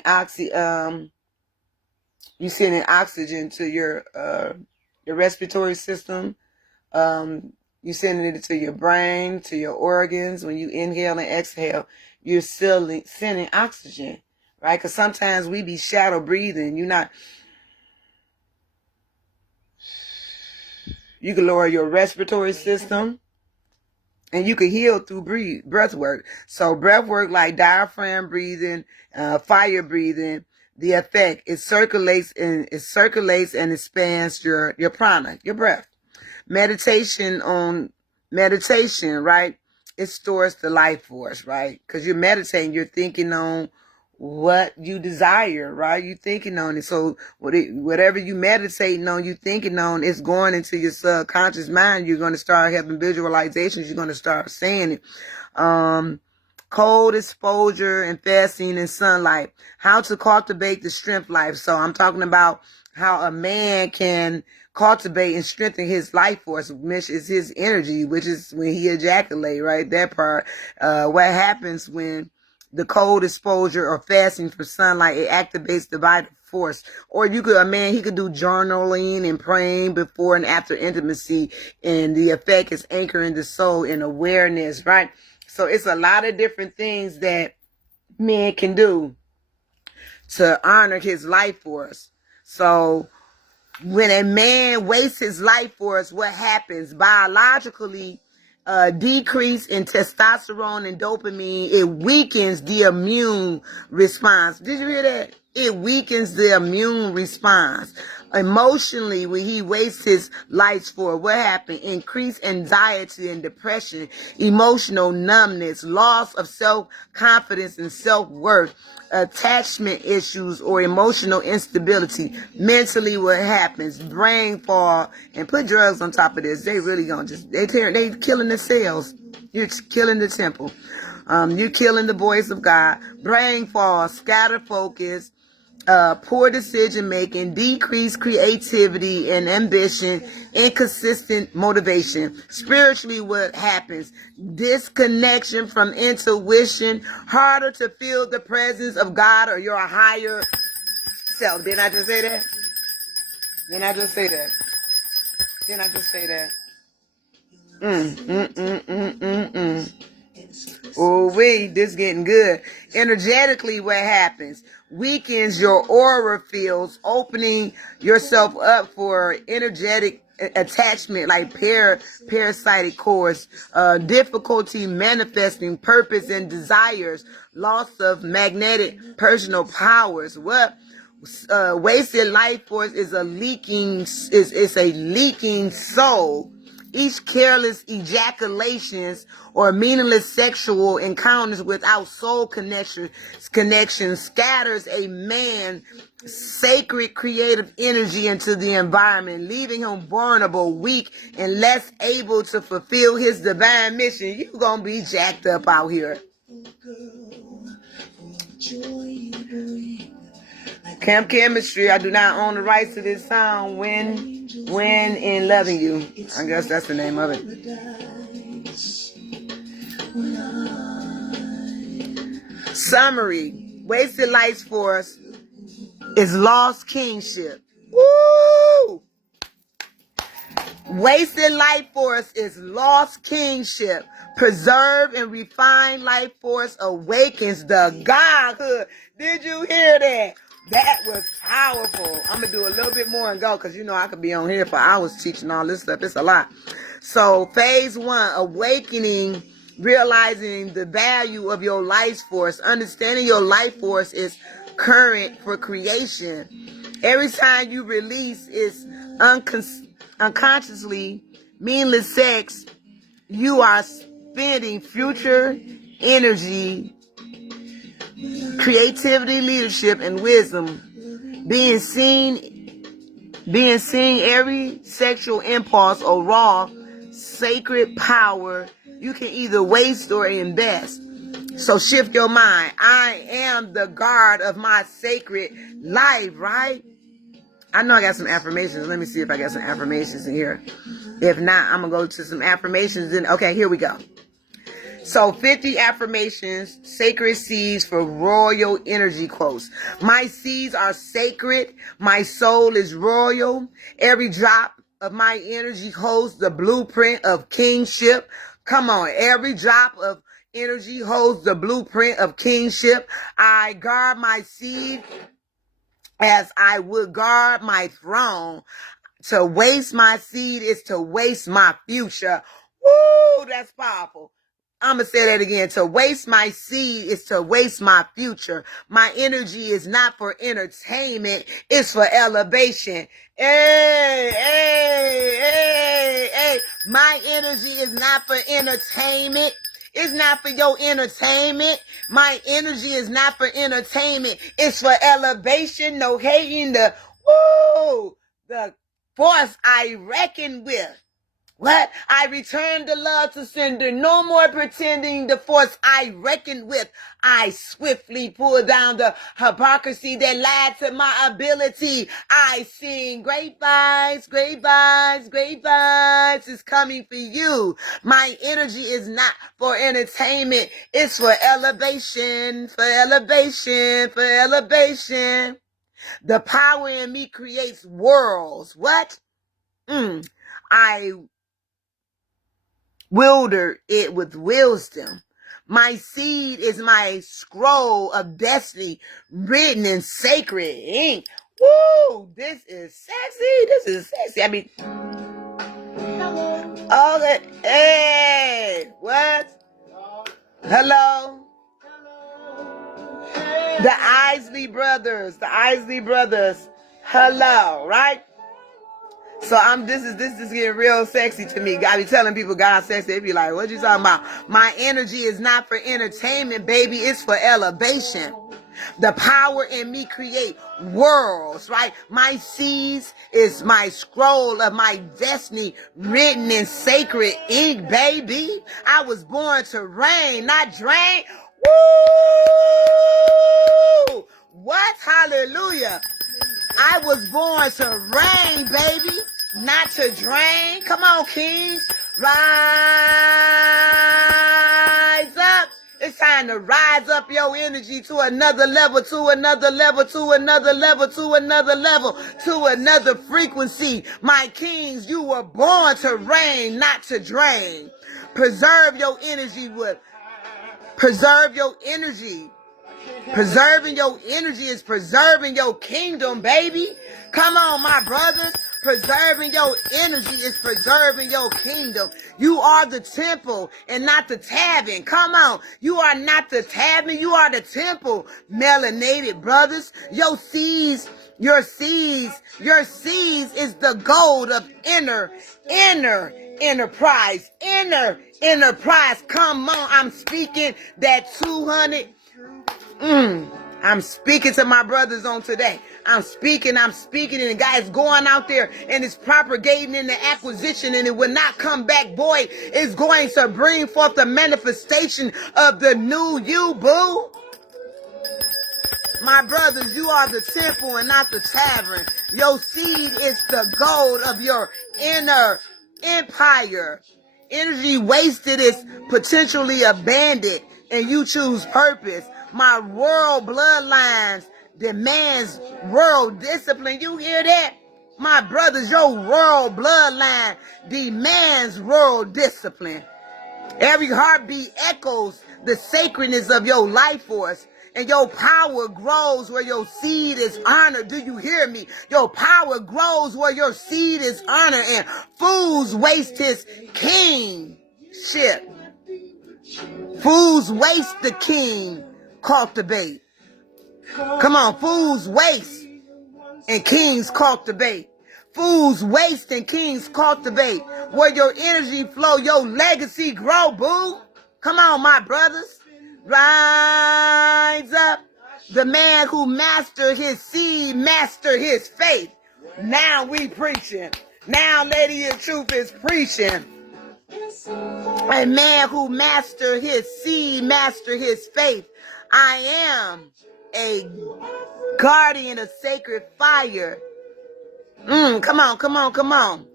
oxygen to your respiratory system. You sending it to your brain, to your organs. When you inhale and exhale, you're still sending oxygen, right? Because sometimes we be shadow breathing. You can lower your respiratory system, and you can heal through breath work. So breath work, like diaphragm breathing, fire breathing, the effect, it circulates and expands your prana, your breath. Meditation, right? It stores the life force, right? Because you're meditating, you're thinking on what you desire, right? You're thinking on it. So whatever you meditating on, you thinking on, it's going into your subconscious mind. You're going to start having visualizations. You're going to start saying it. Cold exposure and fasting in sunlight. How to cultivate the strength life. So I'm talking about how a man can cultivate and strengthen his life force, which is his energy, which is when he ejaculate, right? That part. What happens when the cold exposure or fasting from sunlight, it activates the vital force. Or he could do journaling and praying before and after intimacy, and the effect is anchoring the soul in awareness, right? So it's a lot of different things that men can do to honor his life force. So when a man wastes his life force, what happens? Biologically, decrease in testosterone and dopamine, it weakens the immune response. Did you hear that? It weakens the immune response. Emotionally, when he wastes his life for, what happened? Increased anxiety and depression, emotional numbness, loss of self-confidence and self-worth, attachment issues or emotional instability. Mentally, what happens? Brain fog, and put drugs on top of this. They really gonna they killing the cells. You're killing the temple. You're killing the voice of God. Brain fog, scattered focus, poor decision making, decreased creativity and ambition, inconsistent motivation. Spiritually, what happens? Disconnection from intuition, harder to feel the presence of God or your higher self. Didn't I just say that? Didn't I just say that? Didn't I just say that? Oh, this getting good. Energetically, what happens? Weakens your aura fields, opening yourself up for energetic attachment, like parasitic cores, difficulty manifesting purpose and desires, loss of magnetic personal powers. What? Wasted life force is a leaking soul. Each careless ejaculations or meaningless sexual encounters without soul connection scatters a man's sacred creative energy into the environment, leaving him vulnerable, weak, and less able to fulfill his divine mission. You gonna be jacked up out here. Camp Chemistry, I do not own the rights to this song. When in Loving You. I guess that's the name of it. Summary. Wasted life force is lost kingship. Woo! Wasted life force is lost kingship. Preserve and refine life force awakens the godhood. Did you hear that? That was powerful. I'm going to do a little bit more and go because you know I could be on here for hours teaching all this stuff. It's a lot. So phase 1, awakening, realizing the value of your life force. Understanding your life force is current for creation. Every time you release is unconsciously meaningless sex, you are spending future energy, creativity, leadership, and wisdom. Being seen every sexual impulse or raw sacred power you can either waste or invest. So shift your mind. I am the guard of my sacred life, right? I know I got some affirmations. Let me see if I got some affirmations in here. If not, I'm going to go to some affirmations. Okay, here we go. So 50 affirmations, sacred seeds for royal energy quotes. My seeds are sacred. My soul is royal. Every drop of my energy holds the blueprint of kingship. Come on, every drop of energy holds the blueprint of kingship. I guard my seed as I would guard my throne. To waste my seed is to waste my future. Woo, that's powerful. I'm going to say that again. To waste my seed is to waste my future. My energy is not for entertainment. It's for elevation. Hey, hey, hey, hey. My energy is not for entertainment. It's not for your entertainment. My energy is not for entertainment. It's for elevation. No hating. The force I reckon with. What? I return the love to sender. No more pretending the force I reckon with. I swiftly pull down the hypocrisy that lied to my ability. I sing great vibes, great vibes, great vibes is coming for you. My energy is not for entertainment. It's for elevation, for elevation, for elevation. The power in me creates worlds. What? I wilder it with wisdom. My seed is my scroll of destiny written in sacred ink. Woo! This is sexy. This is sexy. I mean, okay. Hey, what? Hello? The Isley Brothers. The Isley Brothers. Hello, right? So this is getting real sexy to me. I be telling people God's sexy. They be like, what you talking about? My energy is not for entertainment, baby. It's for elevation. The power in me create worlds, right? My seeds is my scroll of my destiny written in sacred ink, baby. I was born to reign, not drain. Woo! What? Hallelujah. I was born to reign, baby, not to drain. Come on, kings. Rise up. It's time to rise up your energy to another level, to another level, to another level, to another level, to another frequency. My kings, you were born to reign, not to drain. Preserve your energy with. Preserve your energy. Preserving your energy is preserving your kingdom, baby. Come on, my brothers. Preserving your energy is preserving your kingdom. You are the temple and not the tavern. Come on. You are not the tavern. You are the temple. Melanated brothers. Your seeds is the gold of enterprise. Enterprise. Come on. I'm speaking that 200. I'm speaking to my brothers on today. I'm speaking, and the guy's going out there and it's propagating in the acquisition, and it will not come back, boy. It's going to bring forth the manifestation of the new you, boo. My brothers, you are the temple and not the tavern. Your seed is the gold of your inner empire. Energy wasted is potentially abandoned, and you choose purpose. My world bloodlines demands world discipline. You hear that? My brothers, your royal bloodline demands royal discipline. Every heartbeat echoes the sacredness of your life force. And your power grows where your seed is honored. Do you hear me? Your power grows where your seed is honored. And fools waste his kingship. Fools waste the king cultivate. Come on, fools waste and kings cultivate. Fools waste and kings cultivate. Where your energy flow, your legacy grow, boo. Come on, my brothers. Rise up. The man who mastered his seed, mastered his faith. Now we preaching. Now Lady of Truth is preaching. A man who mastered his seed, mastered his faith. I am a guardian of sacred fire. Come on, come on, come on.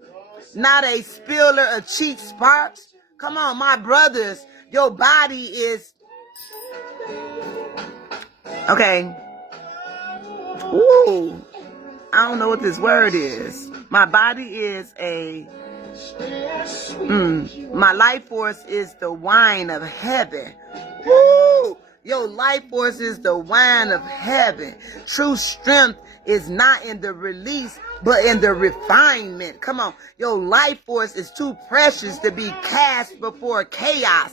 Not a spiller of cheap sparks. Come on, my brothers. Your body is... Okay. Ooh. I don't know what this word is. My body is a... My life force is the wine of heaven. Woo! Your life force is the wine of heaven. True strength is not in the release, but in the refinement. Come on. Your life force is too precious to be cast before chaos.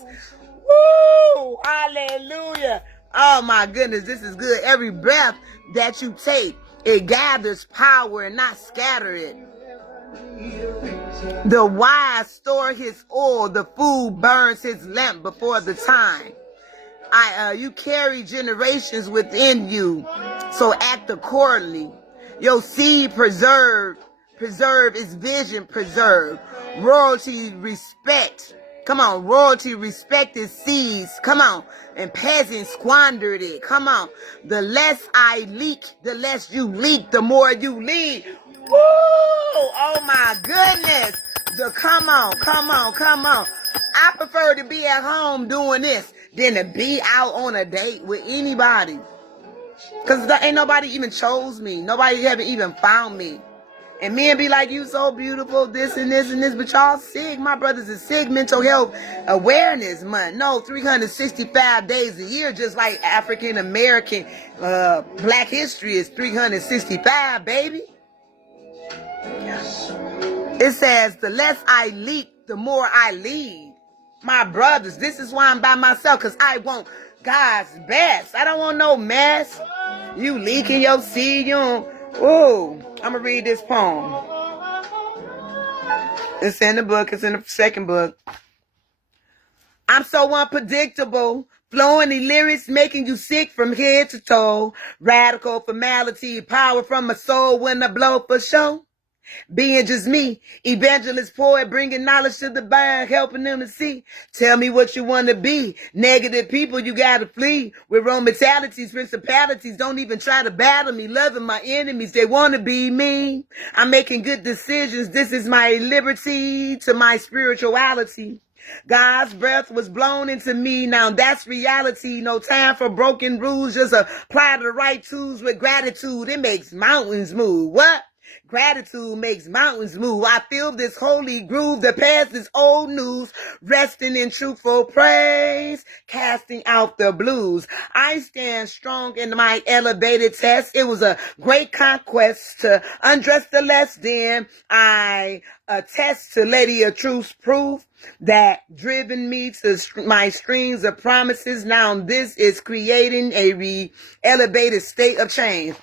Woo! Hallelujah. Oh my goodness, this is good. Every breath that you take, it gathers power and not scatter it. The wise store his oil, the fool burns his lamp before the time. You carry generations within you, so act accordingly. Your seed preserve its vision preserve. Royalty respect. Come on, royalty respect its seeds. Come on, and peasants squandered it. Come on, the less I leak, the less you leak, the more you lead. Woo! Oh my goodness. Come on, come on, come on. I prefer to be at home doing this than to be out on a date with anybody. Because ain't nobody even chose me. Nobody haven't even found me. And men be like, you so beautiful, this and this and this. But y'all sick. My brothers is sick. Mental Health Awareness Month. No, 365 days a year, just like African American Black History is 365, baby. It says, the less I leak, the more I lead. My brothers, this is why I'm by myself, because I want God's best. I don't want no mess. You leaking your seed, you don't. Ooh, I'm going to read this poem. It's in the book. It's in the second book. I'm so unpredictable. Flowing the lyrics making you sick from head to toe. Radical formality, power from my soul when I blow for show. Being just me, evangelist poet, bringing knowledge to the blind, helping them to see. Tell me what you want to be. Negative people, you got to flee. With wrong mentalities, principalities, don't even try to battle me. Loving my enemies, they want to be me. I'm making good decisions. This is my liberty to my spirituality. God's breath was blown into me. Now that's reality. No time for broken rules. Just apply the right tools with gratitude. It makes mountains move. What? Gratitude makes mountains move. I feel this holy groove. The past is old news. Resting in truthful praise. Casting out the blues. I stand strong in my elevated test. It was a great conquest to undress the less than. I attest to Lady of Truth's proof that driven me to my streams of promises. Now this is creating a elevated state of change.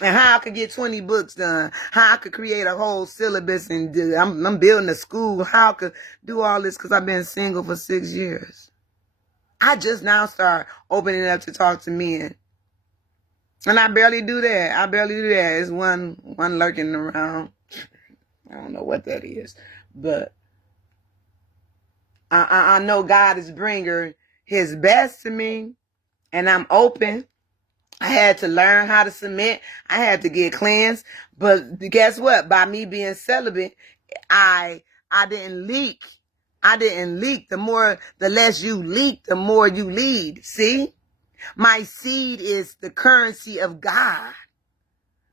And how I could get 20 books done. How I could create a whole syllabus and I'm building a school. How I could do all this because I've been single for 6 years. I just now start opening up to talk to men. And I barely do that. It's one lurking around. I don't know what that is. But I know God is bringing his best to me. And I'm open. I had to learn how to submit. I had to get cleansed. But guess what? By me being celibate, I didn't leak. I didn't leak. The less you leak, the more you lead. See? My seed is the currency of God.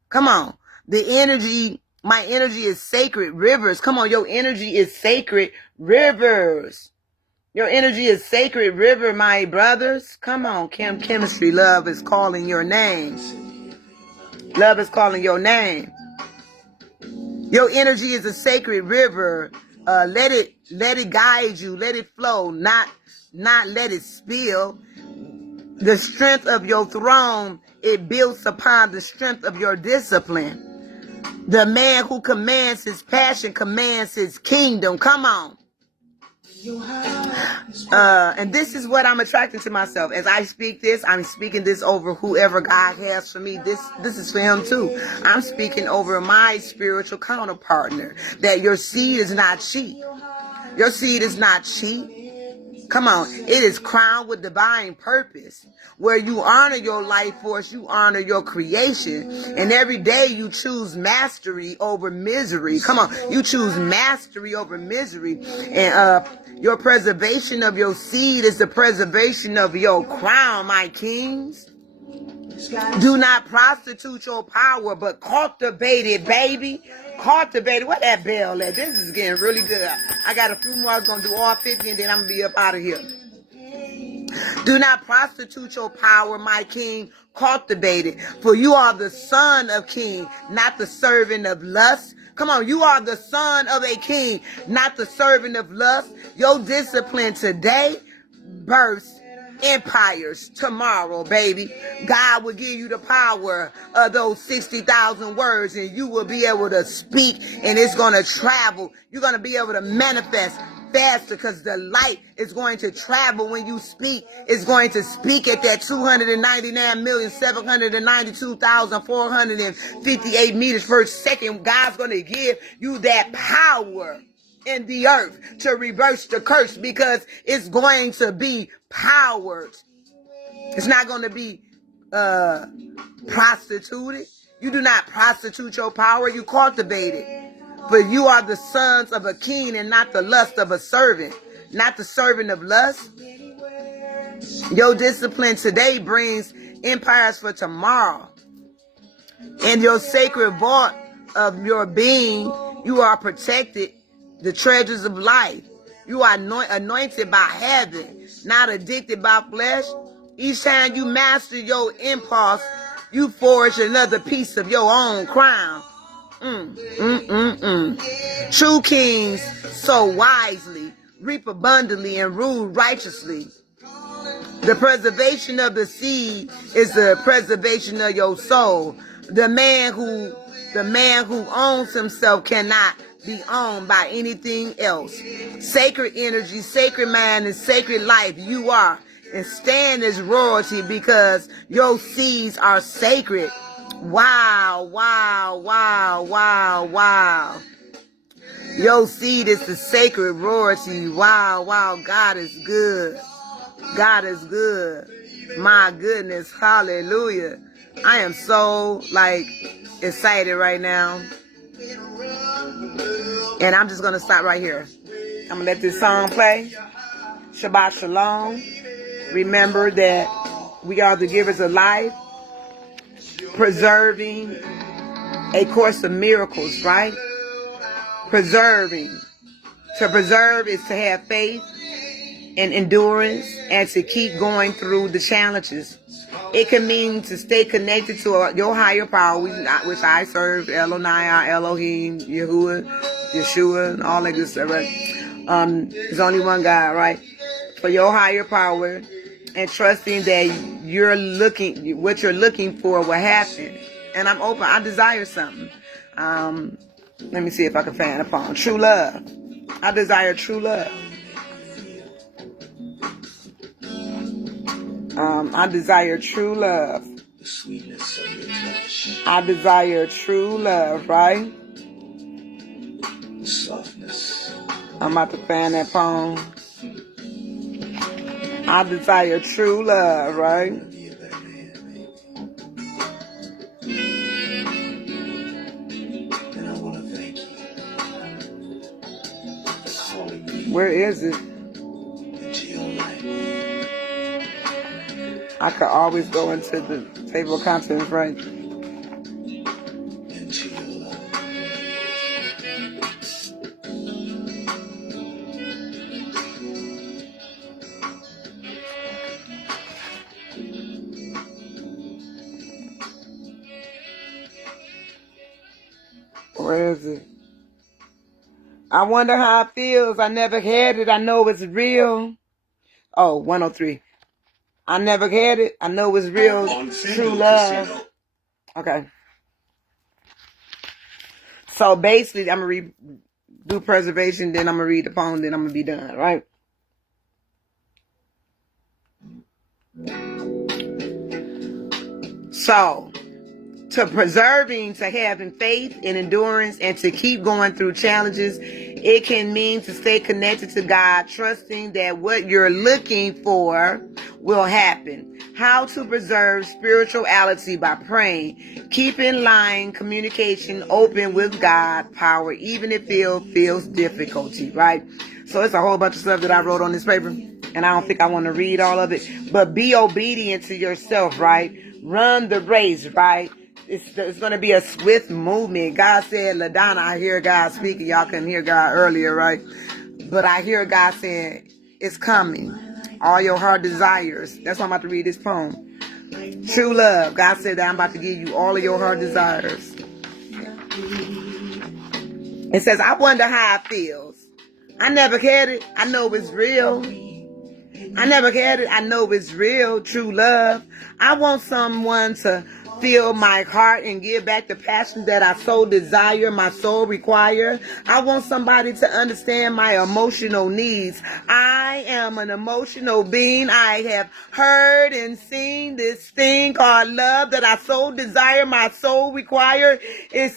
Come on. The energy My energy is sacred rivers. Come on, your energy is sacred rivers. Your energy is sacred river, my brothers. Come on, chemistry. Love is calling your name. Love is calling your name. Your energy is a sacred river. Let it guide you. Let it flow. Not let it spill. The strength of your throne, it builds upon the strength of your discipline. The man who commands his passion commands his kingdom. Come on. And this is what I'm attracting to myself. As I speak this, I'm speaking this over whoever God has for me. This is for him too. I'm speaking over my spiritual counterpartner. That your seed is not cheap. Your seed is not cheap. Come on. It is crowned with divine purpose. Where you honor your life force, you honor your creation. And every day you choose mastery over misery. Come on. You choose mastery over misery. And your preservation of your seed is the preservation of your crown, my kings. Do not prostitute your power, but cultivate it, baby. Cultivate it. Where that bell at? This is getting really good. I got a few more. I'm going to do all 50 and then I'm going to be up out of here. Do not prostitute your power, my king. Cultivate it. For you are the son of king, not the servant of lust. Come on, you are the son of a king, not the servant of lust. Your discipline today births empires tomorrow, baby. God will give you the power of those 60,000 words and you will be able to speak and it's going to travel. You're going to be able to manifest faster because the light is going to travel when you speak. It's going to speak at that 299,792,458 meters per second. God's going to give you that power in the earth to reverse the curse because it's going to be powered. It's not going to be prostituted. You do not prostitute your power. You cultivate it. For you are the sons of a king and not the lust of a servant. Not the servant of lust. Your discipline today brings empires for tomorrow. In your sacred vault of your being, you are protected. The treasures of life. You are anointed by heaven, not addicted by flesh. Each time you master your impulse, you forge another piece of your own crown. True kings sow wisely, reap abundantly, and rule righteously. The preservation of the seed is the preservation of your soul. The man who owns himself cannot be owned by anything else. Sacred energy, sacred mind, and sacred life you are. And stand as royalty because your seeds are sacred. Wow, wow, wow, wow, wow. Your seed is the sacred royalty. Wow, wow. God is good. God is good. My goodness. Hallelujah. I am so excited right now. And I'm just going to stop right here. I'm going to let this song play. Shabbat Shalom. Remember that we are the givers of life. Preserving a course of miracles, right? Preserving. To preserve is to have faith and endurance and to keep going through the challenges. It can mean to stay connected to your higher power, which I serve, Elonai, Elohim, Yahuwah, Yeshua, and all that good stuff, right? There's only one God, right? For your higher power and trusting that what you're looking for will happen. And I'm open. I desire something. Let me see if I can fan upon true love. I desire true love. I desire true love. The sweetness of your touch. I desire true love, right? The softness. I'm about to fan that poem. I desire true love, right? And I want to thank you for calling me. Where is it? Into your life. I could always go into the table of contents, right? Into your love. Where is it? I wonder how it feels. I never had it. I know it's real. Oh, 103. I never had it. I know it's real. True love. Okay. So basically, I'm going to do preservation, then I'm going to read the poem, then I'm going to be done, right? So, to preserving, to having faith and endurance, and to keep going through challenges, it can mean to stay connected to God, trusting that what you're looking for will happen. How to preserve spirituality by praying. Keep in line communication open with God power, even if it feels difficulty, right? So it's a whole bunch of stuff that I wrote on this paper, and I don't think I want to read all of it. But be obedient to yourself, right? Run the race, right? It's going to be a swift movement. God said, LaDonna, I hear God speaking. Y'all couldn't hear God earlier, right? But I hear God saying, it's coming. All your heart desires. That's why I'm about to read this poem. True love. God said that I'm about to give you all of your heart desires. It says, I wonder how it feels. I never had it. I know it's real. I never had it. I know it's real. True love. I want someone to feel my heart and give back the passion that I so desire, my soul require. I want somebody to understand my emotional needs. I am an emotional being. I have heard and seen this thing called love that I so desire, my soul require. It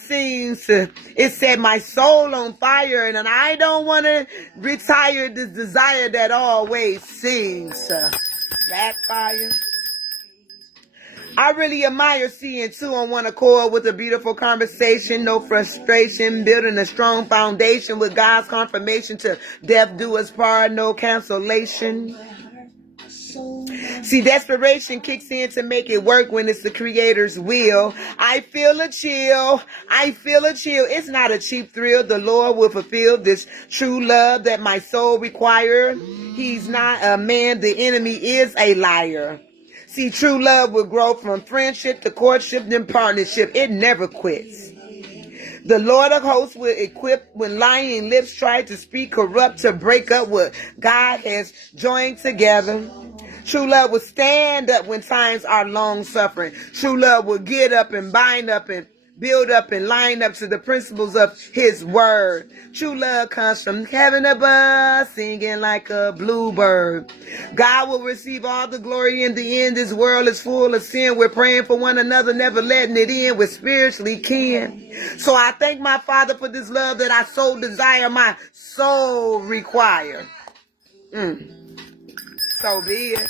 set my soul on fire, and I don't want to retire this desire that always seems to backfire. I really admire seeing two on one accord with a beautiful conversation, no frustration, building a strong foundation with God's confirmation to death do us part, no cancellation. See, desperation kicks in to make it work when it's the Creator's will. I feel a chill. I feel a chill. It's not a cheap thrill. The Lord will fulfill this true love that my soul requires. He's not a man. The enemy is a liar. See, true love will grow from friendship to courtship, then partnership. It never quits. The Lord of hosts will equip when lying lips try to speak corrupt to break up what God has joined together. True love will stand up when times are long suffering. True love will get up and bind up and build up and line up to the principles of his word. True love comes from heaven above, singing like a bluebird. God will receive all the glory in the end. This world is full of sin. We're praying for one another, never letting it in. We're spiritually kin. So I thank my Father for this love that I so desire, my soul require. So be it.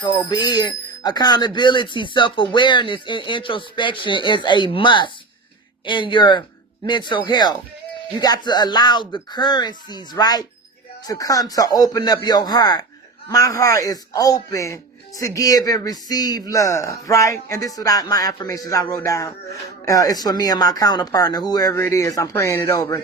So be it. Accountability, self-awareness, and introspection is a must in your mental health. You got to allow the currencies, right, to come to open up your heart. My heart is open to give and receive love, right? And this is what my affirmations I wrote down. It's for me and my counterpartner, whoever it is. I'm praying it over.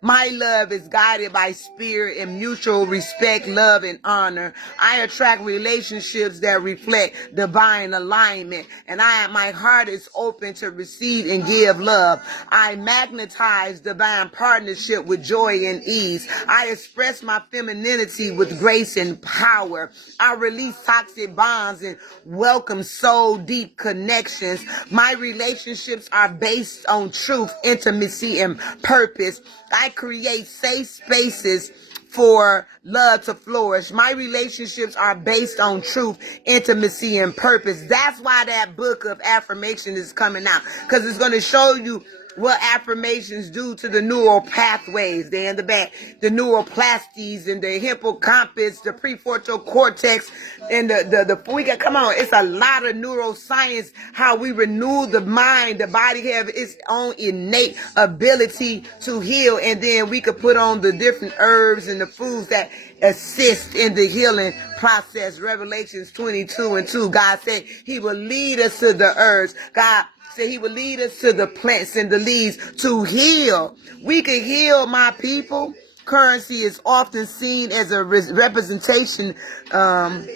My love is guided by spirit and mutual respect, love, and honor. I attract relationships that reflect divine alignment. And my heart is open to receive and give love. I magnetize divine partnership with joy and ease. I express my femininity with grace and power. I release toxic bonds and welcome soul deep connections. My relationships are based on truth, intimacy, and purpose. I create safe spaces for love to flourish. My relationships are based on truth, intimacy, and purpose. That's why that book of affirmation is coming out, because it's going to show you what affirmations do to the neural pathways. They're in the back. The neuroplasties and the hippocampus, the prefrontal cortex, and come on, it's a lot of neuroscience, how we renew the mind. The body have its own innate ability to heal, and then we could put on the different herbs and the foods that assist in the healing process. Revelations 22:2. God said he will lead us to the herbs. God said he will lead us to the plants and the leaves to heal. We can heal, my people. Currency is often seen as a representation of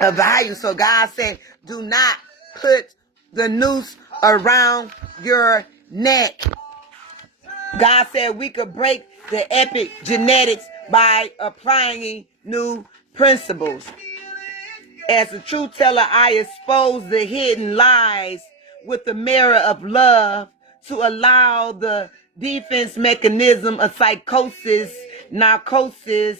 value. So God said, do not put the noose around your neck. God said we could break the epigenetics by applying new principles. As a truth teller, I expose the hidden lies with the mirror of love to allow the defense mechanism of psychosis, narcosis.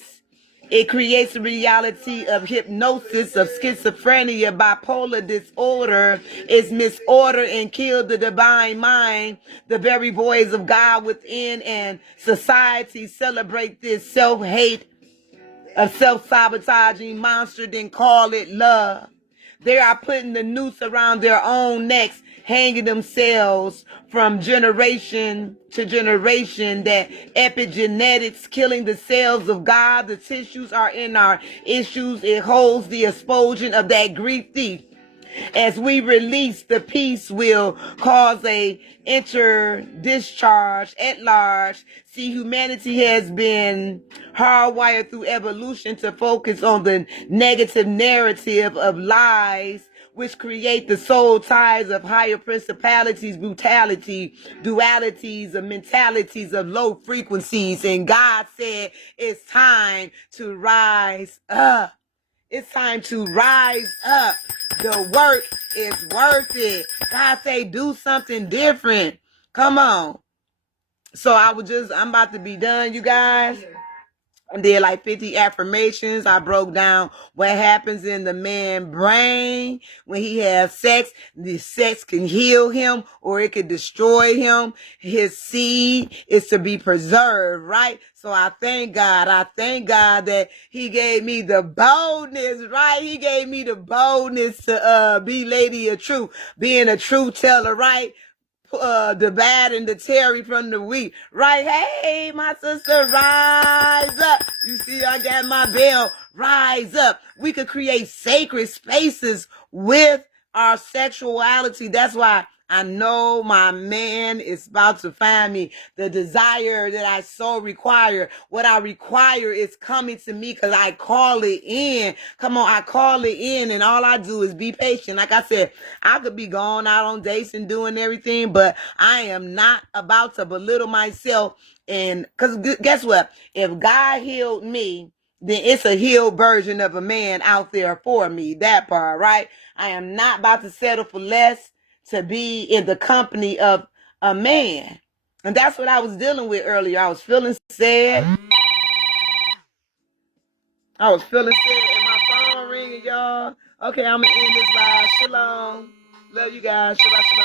It creates a reality of hypnosis, of schizophrenia, bipolar disorder. It's misorder and kill the divine mind, the very voice of God within, and society celebrate this self-hate, a self-sabotaging monster, then call it love. They are putting the noose around their own necks, hanging themselves from generation to generation. That epigenetics killing the cells of God. The tissues are in our issues. It holds the explosion of that grief thief. As we release, the peace will cause a discharge at large. See, humanity has been hardwired through evolution to focus on the negative narrative of lies, which create the soul ties of higher principalities, brutality, dualities, of mentalities of low frequencies. And God said it's time to rise up. It's time to rise up. The work is worth it. God say do something different. Come on. So I'm about to be done, you guys. I did like 50 affirmations. I broke down what happens in the man's brain when he has sex. The sex can heal him or it could destroy him. His seed is to be preserved, right? So I thank God. I thank God that he gave me the boldness, right? He gave me the boldness to be Lady of Truth, being a truth teller, right? The bad and the terry from the wheat. Right? Hey, my sister, rise up. You see, I got my bell. Rise up. We could create sacred spaces with our sexuality. That's why I know my man is about to find me. The desire that I so require, what I require is coming to me because I call it in. Come on, I call it in, and all I do is be patient. Like I said, I could be going out on dates and doing everything, but I am not about to belittle myself. And because guess what? If God healed me, then it's a healed version of a man out there for me. That part, right? I am not about to settle for less to be in the company of a man. And that's what I was dealing with earlier. I was feeling sad. I was feeling sad and my phone ringing, y'all. Okay, I'm going to end this live. Shalom. Love you guys. Shabbat shalom.